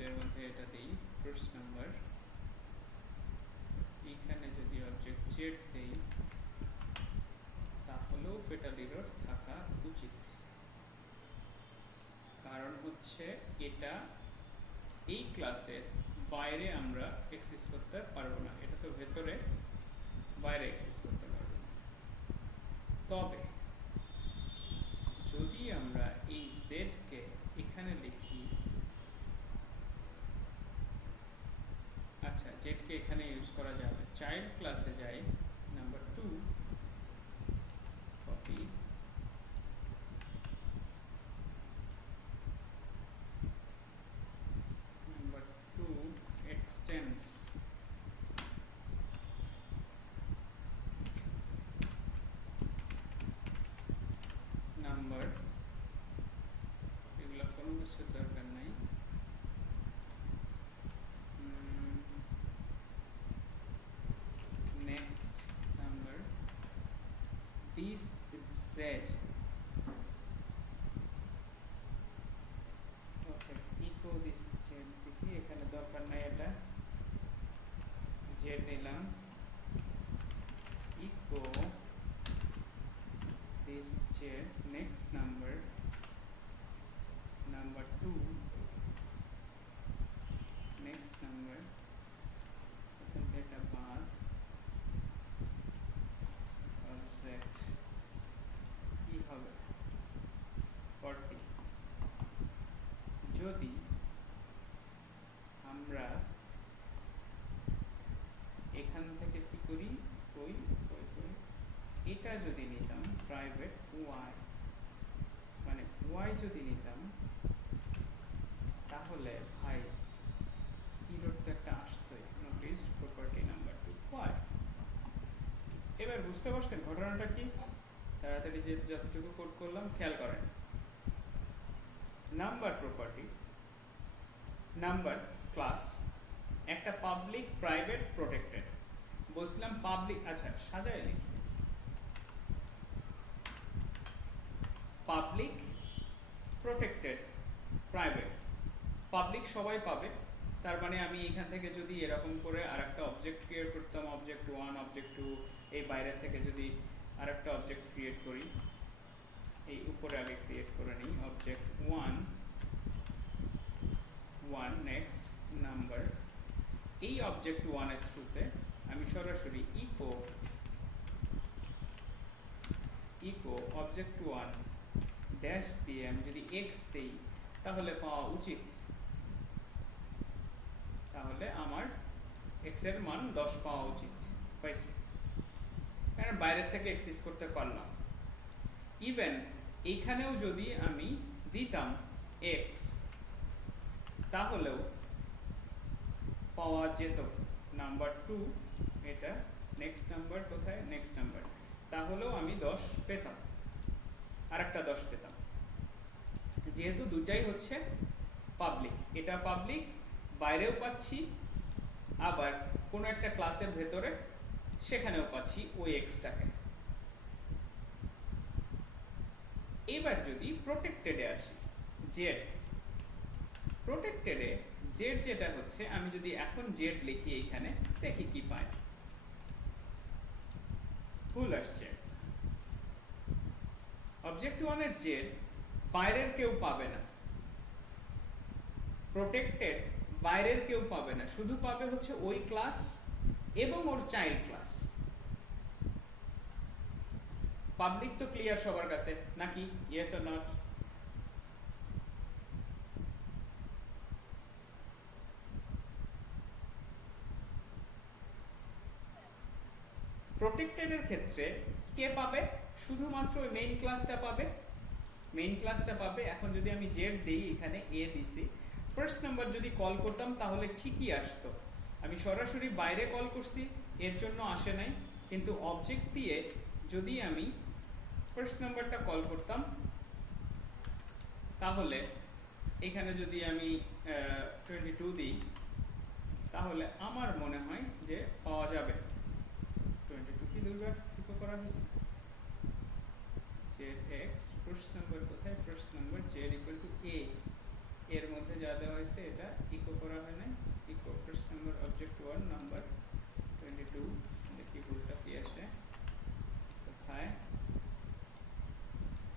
এর মধ্যে এটা দিই ফার্স্ট নাম্বার। এখানে যদি অবজেক্ট z দেই তাহলেও ফেটাল এরর থাকা উচিত, কারণ হচ্ছে এটা এই ক্লাসের বাইরে আমরা অ্যাক্সেস করতে পারবো না, এটা তো ভেতরে, বাইরে অ্যাক্সেস করতে পারবো না। তবে যদি আমরা এই z কে এখানে লিখি, আচ্ছা z কে এখানে ইউজ করা যাবে, চাইল্ড ক্লাসে যাই, number 2 copy, number 2 extends, number, এগুলো কোনো কিছুর দরকার নাই। Next number, this z, okay echo this z দেখি, এখানে দরকার নাই, এটা z নিলাম, echo this z, next number, number 2, next number, এখান থেকে বাদ, object কি হবে 40। যদি আমরা এখান থেকে কি করি, কই এটা যদি নিতাম প্রাইভেট y, মানে y যদি নিতাম তাহলে ভাই এরর তো একটা আসতোই, নোটিসড প্রপার্টি নাম্বার 2 y। এবার বুঝতে পারছেন ঘটনাটা কি? তাড়াতাড়ি যে যতটুকু কোড করলাম খেয়াল করেন। নাম্বার প্রপার্টি, নাম্বার ক্লাস, একটা পাবলিক, প্রাইভেট, প্রটেক্টেড। বলছিলাম পাবলিক, আচ্ছা সাজায় লিখি, পাবলিক, প্রটেক্টেড, প্রাইভেট। পাবলিক সবাই পাবে, তার মানে আমি এখান থেকে যদি এরকম করে আরেকটা অবজেক্ট ক্রিয়েট করতাম, অবজেক্ট 1, অবজেক্ট 2, এই বাইরে থেকে যদি আরেকটা অবজেক্ট ক্রিয়েট করি, এই উপরে আগে ক্রিয়েট করে নিই অবজেক্ট 1, নেক্সট নাম্বার, এই অবজেক্ট 1 এর থ্রুতে আমি সরাসরি ইকো অবজেক্ট 1 ড্যাশ দিয়ে আমি যদি x দেই তাহলে পাওয়া উচিত, তাহলে আমার x এর মান 10 পাওয়া উচিত, পাইছি, কারণ বাইরে থেকে অ্যাক্সেস করতে পারলাম। ইভেন এইখানেও যদি আমি দিতাম x তাহলেও পাওয়া যেত, নাম্বার 2 এটা, নেক্সট নাম্বার কোথায়, নেক্সট নাম্বার, তাহলেও আমি 10 পেতাম, আরেকটা 10 পেতাম, যেহেতু দুটাই হচ্ছে পাবলিক, এটা পাবলিক, বাইরেও পাচ্ছি, আবার কোনো একটা ক্লাসের ভেতরে সেখানেও পাচ্ছি ওই এক্সটাকে। এবার যদি প্রোটেক্টেডে আসি, জেড প্রোটেক্টেডে জেড যেটা হচ্ছে, আমি যদি এখন জেড লিখি এইখানে, দেখি কি পাই, ভুল আসছে। অবজেক্ট 1 এর জেড বাইরের কেউ পাবে না, প্রোটেক্টেড বাইরের কেউ পাবে না, শুধু পাবে হচ্ছে ওই ক্লাস এবং ওর চাইল্ড ক্লাস। পাবলিক তো ক্লিয়ার সবার কাছে নাকি? Yes or not? প্রোটেক্টেডের ক্ষেত্রে কে পাবে? শুধুমাত্র ওই মেইন ক্লাসটা পাবে, মেইন ক্লাসটা পাবে। এখন যদি আমি জেড দিই, এখানে এ দিছি, ফার্স্ট নাম্বার যদি কল করতাম তাহলে ঠিকই আসতো। আমি সরাসরি বাইরে কল করছি, এর জন্য আসে নাই। কিন্তু অবজেক্ট দিয়ে যদি আমি ফার্স্ট নাম্বারটা কল করতাম, তাহলে এখানে যদি আমি 22 দিই, তাহলে আমার মনে হয় যে পাওয়া যাবে। 22 কি দুইবার ইকো করা হয়েছে? zx ফার্স্ট নাম্বার কোথায়? First number z equal to a, এর মধ্যে যা দেওয়া হয়েছে এটা ইকো করা হয় না। Echo first number object 1 number 22, দেখি ভুলটা কি আসে কোথায়।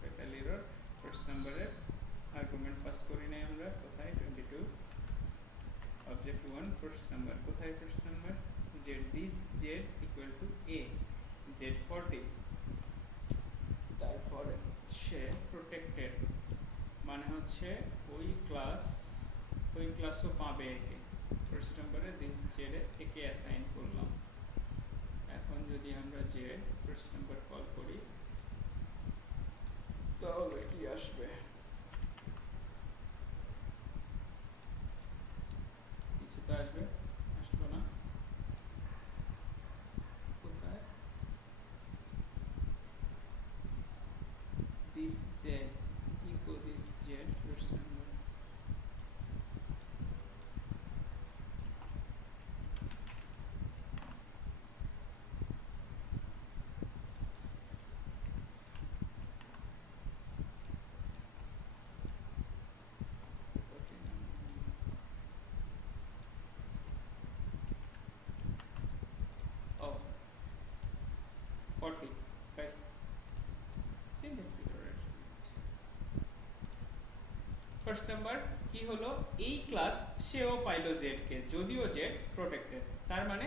ফ্যাটাল এরর, ফার্স্ট নাম্বারের আর্গুমেন্ট পাস করি নাই আমরা, কোথায়? 22 অবজেক্ট 1 ফার্স্ট নাম্বার, কোথায় first number? z this z equal to a, z40। তারপরে হচ্ছে প্রোটেক্টেড মানে হচ্ছে ওই ক্লাসও পাবে একে। ফার্স্ট নাম্বারে দিস জেড একে অ্যাসাইন করলাম। এখন যদি আমরা জেড ফার্স্ট নাম্বার কল করি, তাহলে কি আসবে? কিছু তো আসবে, আসলো না। কোথায়? this z echo this z first number, oh 40 guys, syntax error first number কি হলো? এই ক্লাস সেও পাইলো জেড কে, যদিও জেড প্রোটেক্টেড, তার মানে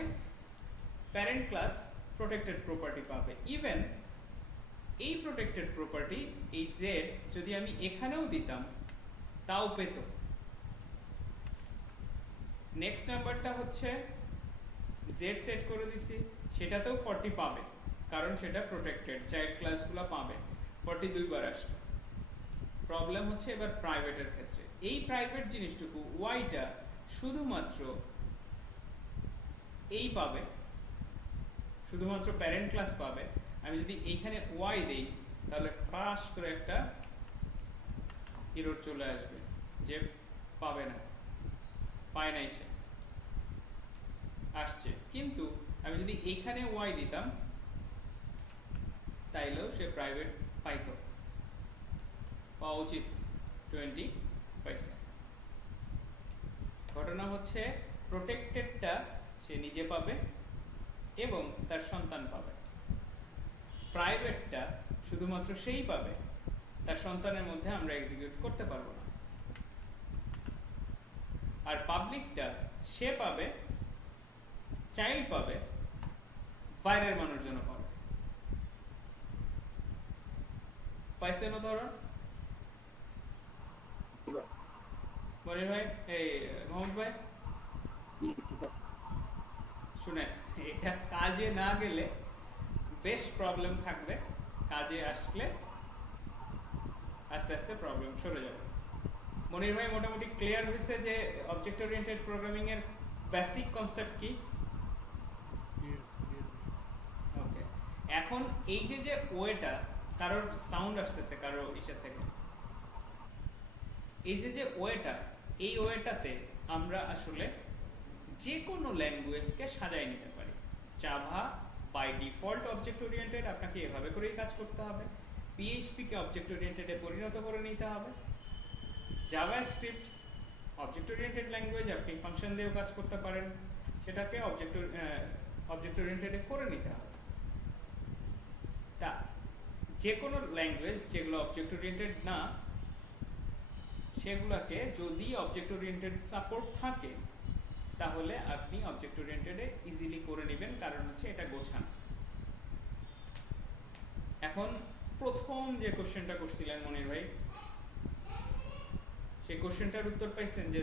প্যারেন্ট ক্লাস প্রোটেক্টেড প্রপার্টি পাবে। ইভেন এই প্রোটেক্টেড প্রপার্টি এই জেড যদি আমি এখানেও দিতাম তাও পেত। নেক্সট নাম্বারটা হচ্ছে জেড সেট করে দিছি, সেটাতেও 40 পাবে, কারণ সেটা প্রোটেক্টেড, চাইল্ড ক্লাসগুলো পাবে। 42 বার আসবে। প্রবলেম হচ্ছে এবার প্রাইভেটের ক্ষেত্রে। এই প্রাইভেট জিনিসটুকু ওয়াইটা শুধুমাত্র এই পাবে, শুধুমাত্র প্যারেন্ট ক্লাস পাবে। আমি যদি এইখানে ওয়াই দেই, তাহলে ক্রাশ করে একটা এরর চলে আসবে যে পাবে না, পায় নাই সে, আসছে। কিন্তু আমি যদি এইখানে ওয়াই দিতাম, তাইলেও সে প্রাইভেট পাইতো, পাওয়া উচিত 20 পয়সা। ঘটনা হচ্ছে প্রোটেক্টেডটা সে নিজে পাবে এবং তার সন্তান পাবে, প্রাইভেটটা শুধুমাত্র সেই পাবে, তার সন্তানের মধ্যে আমরা এক্সিকিউট করতে পারবো না। আর পাবলিকটা সে পাবে, চাইল্ড পাবে, বাইরের মানুষজন পাবে। পাইছেন উদাহরণ? মনির ভাই, এই মোহাম্মদ ভাই, শুনেন, এটা কাজে না গেলে বেশ প্রবলেম থাকবে, কাজে আসলে আস্তে আস্তে প্রবলেম সরে যাবে। মনির ভাই মোটামুটি ক্লিয়ার হয়েছে যে অবজেক্ট ওরিয়েন্টেড প্রোগ্রামিং এর বেসিক কনসেপ্ট কি? ওকে, এখন এই যে ওয়েটা, কারোর সাউন্ড আসতেছে কারো ইসের থেকে, এই যে ওয়েটা, এই ওয়েটাতে আমরা আসলে যে কোনো ল্যাঙ্গুয়েজকে সাজাই নিতে পারি। Java by default object oriented, আপনাকে এভাবে করেই কাজ করতে হবে। পিএইচপি কে অবজেক্ট ওরিয়েন্টেডে পরিণত করে নিতে হবে। জাভাস্ক্রিপ্ট অবজেক্ট ওরিয়েন্টেড ল্যাঙ্গুয়েজ, আপনি ফাংশন দিয়েও কাজ করতে পারেন, সেটাকে অবজেক্ট ওরিয়েন্টেডে করে নিতে হবে। তা যে কোনো ল্যাঙ্গুয়েজ যেগুলো অবজেক্ট ওরিয়েন্টেড না, সেগুলোকে যদি অবজেক্ট ওরিয়েন্টেড সাপোর্ট থাকে তাহলে আপনি অবজেক্ট ওরিয়েন্টেডে ইজিলি করে নেবেন, কারণ হচ্ছে এটা গোছানো। এখন প্রথম যে কোশ্চেনটা করছিলেন মনির ভাই, সেই কোশ্চেনটার উত্তর পাইছেন যে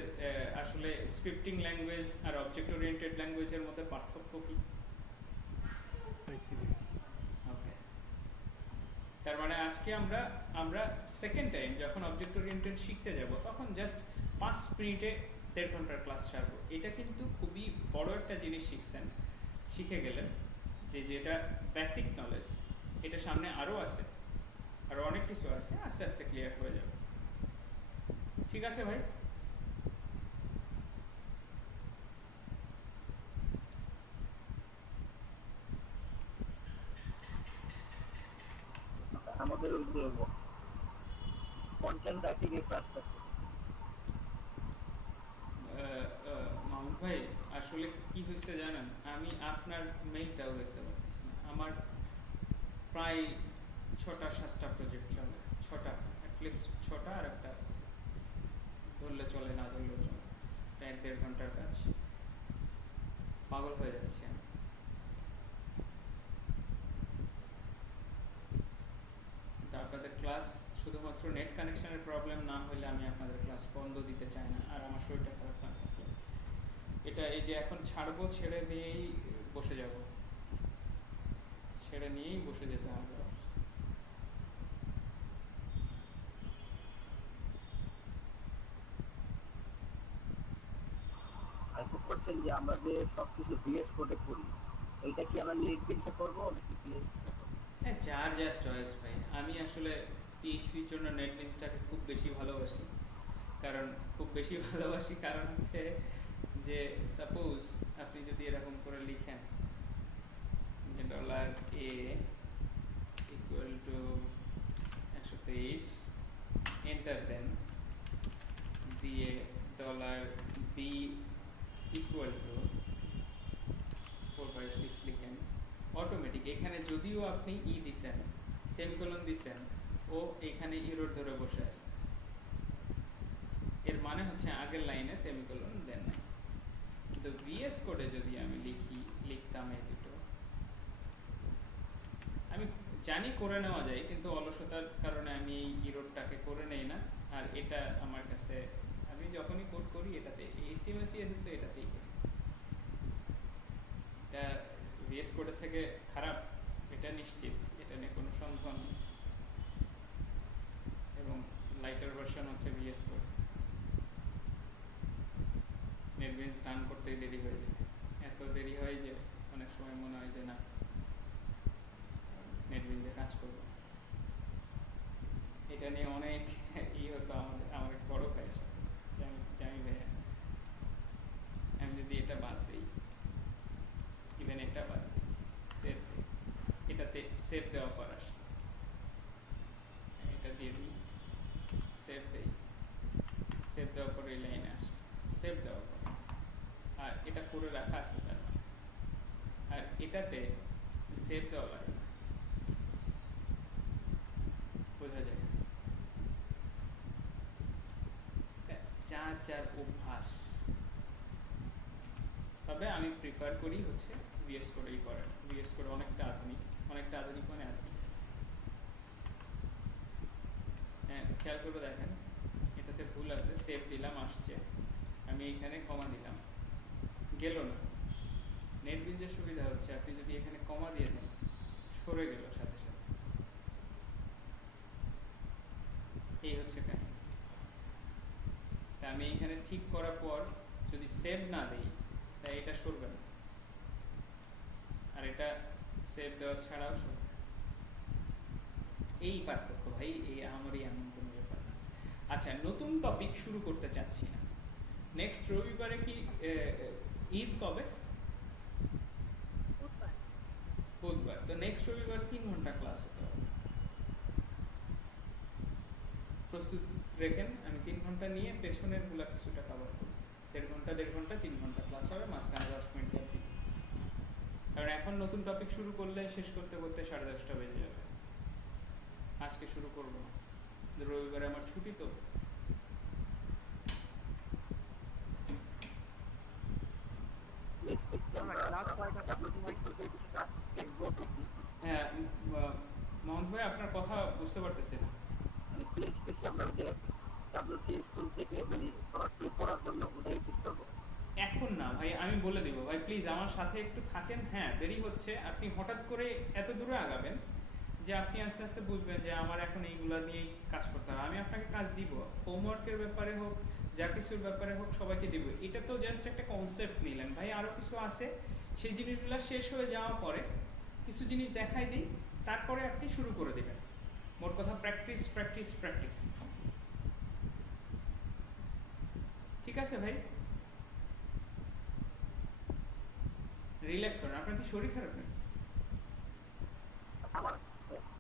আসলে স্ক্রিপ্টিং ল্যাঙ্গুয়েজ আর অবজেক্ট ওরিয়েন্টেড ল্যাঙ্গুয়েজের মধ্যে পার্থক্য কি? পাইছি ভাই। ওকে, তার মানে আজকে আমরা সেকেন্ড টাইম যখন অবজেক্ট ওরিয়েন্টেড শিখতে যাব তখন জাস্ট 5 মিনিটে 1.5 ঘন্টার ক্লাস ছাড়বো। এটা কিন্তু খুবই বড় একটা জিনিস শিখে গেলেন, যে যেটা বেসিক নলেজ, এটা সামনে আরও আছে, আরও অনেক কিছু আছে, আস্তে আস্তে ক্লিয়ার হয়ে যাবে। ঠিক আছে ভাই? আমাদের ওই যে কন্টেন্ট রাইটিং এর ক্লাসটা মাহমুদ ভাই, আসলে কি হয়েছে জানেন, আমি আপনার মেইলটাও দেখতে পাচ্ছি না। আমার প্রায় 6টা-7টা প্রজেক্ট চলে, 6টা, অ্যাটলিস্ট 6টা, আর একটা ধরলে চলে, না ধরলেও চলে, 1-1.5 ঘন্টার কাজ। পাগল হয়ে যাচ্ছি আমি। তো আপনাদের ক্লাস শুধুমাত্র নেট কানেকশনের প্রবলেম না হলে আমি আপনাদের ক্লাস বন্ধ দিতে চাই না, আর আমার শরীরটা খারাপ না থাকলে। এটা এই যে এখন ছাড়বো, ছেড়ে নিয়েই বসে যাব, ছেড়ে নিয়েই বসে যেতে হবে। আরেকটা কোশ্চেন, যে আমরা যে সবকিছু ভিএস কোডে করি, এটা কি আমরা নেটবিনসে করবো নাকি ভিএস কোডে করবো? হ্যাঁ, যার যার চয়েস ভাই। আমি আসলে পিএইচপির জন্য নেটবিনসটাকে খুব বেশি ভালোবাসি, কারণ হচ্ছে যে সাপোজ আপনি যদি এরকম করে লিখেন যে $a ইকুয়াল টু 123, এন্টার দেন, দিয়ে $b ইকুয়াল টু 456 লিখেন, অটোমেটিক এখানে যদিও আপনি দিছেন, সেমিকোলন দিছেন, ও এখানে ইরোর ধরে বসে আছে। এর মানে হচ্ছে আগের লাইনে সেমিকোলন দেন নাই। কিন্তু ভিএস কোডে যদি আমি লিখতাম এই দুটো, আমি জানি করে নেওয়া যায়, কিন্তু অলসতার কারণে আমি এই ইরোরটাকে করে নেই না। আর এটা আমার কাছে, আমি যখনই কোড করি এটাতে, HTML CSS এটাতেই করি। এটা ভিএস কোডের থেকে খারাপ, এটা নিশ্চিত, এটা নিয়ে কোনো সন্দেহ নেই। এবং লাইটার ভার্সন হচ্ছে ভিএস কোড। নেটবিনস রান করতেই দেরি হয়ে যায়, এত দেরি হয় যে অনেক সময় মনে হয় যে না, নেটবিনসে কাজ করবো। এটা নিয়ে অনেক হতো আমার এক বড় ভাইয়ের সাথে, জানি ভাইয়া, আমি যদি এটা বাদ দিই, ইভেন এটা বাদ দিই, সেভ দিই, এটাতে সেভ দেওয়া পর আসে, এটা দিয়ে দিই, সেভ দিই, সেভ দেওয়ার পর এই লাইনে আসে, সেভ দেওয়ার পর, আর এটা করে রাখা আসতে পারে না, আর এটাতে সেভ দেওয়া লাগে না, বোঝা যায়। যার অভ্যাস। তবে আমি প্রিফার করি হচ্ছে ভিএস কোডেই করা। ভিএস কোড অনেকটা আধুনিক মানে আধুনিক। হ্যাঁ, খেয়াল করে দেখেন, এটাতে ভুল আছে, সেভ দিলাম, আসছে, আমি এখানে কমা দিলাম, গেল না। নেটবিনসের সুবিধা হচ্ছে আপনি যদি এখানে কমা দিয়ে দেন, সরে গেল সাথে সাথে। এই হচ্ছে কাহিনী। আমি এখানে ঠিক করার পর যদি সেভ না দিই, তাই এটা সরবে না, আর এটা সেভ দেওয়া ছাড়াও সরবে। এই পার্থক্য ভাই, আমারই এমন কোনো ব্যাপার না। আচ্ছা, নতুন টপিক শুরু করতে চাচ্ছি না। নেক্সট রবিবারে কি ঈদ কবে? বুধবার। তো নেক্সট রবিবার 3 ঘন্টা ক্লাস হতে হবে। প্রস্তুত রেখেন, আমি 3 ঘন্টা নিয়ে পেছনের গুলা কিছুটা কভার করব। 1.5 ঘন্টা 3 ঘন্টা ক্লাস হবে, মাঝখানে 10 মিনিট গ্যাপ দিই। কারণ এখন নতুন টপিক শুরু করলে শেষ করতে করতে 10:30 বেজে যাবে। আজকে শুরু করব না, রবিবারে আমার ছুটি, তো ক্লাস কয়টা হ্যাঁ মোহাম্মদ ভাই আপনার কথা বুঝতে পারতেছি না। এখন না ভাই, আমি বলে দিব ভাই, প্লিজ আমার সাথে একটু থাকেন। হ্যাঁ দেরি হচ্ছে, আপনি হঠাৎ করে এত দূরে আগাবেন যে আপনি আস্তে আস্তে বুঝবেন যে আমার এখন এইগুলা নিয়েই কাজ করতে হবে। আমি আপনাকে কাজ দিব, হোমওয়ার্কের ব্যাপারে হোক, যা কিছুর ব্যাপারে হোক সবাইকে দিব। এটা তো জাস্ট একটা কনসেপ্ট নিলেন ভাই, আরও কিছু আছে, সেই জিনিসগুলো শেষ হয়ে যাওয়ার পরে কিছু জিনিস দেখাই দিই, তারপরে আপনি শুরু করে দেবেন। মোট কথা প্র্যাকটিস প্র্যাকটিস প্র্যাকটিস। ঠিক আছে ভাই, রিল্যাক্স করেন। আপনার কি শরীর খারাপ নাকি? আমার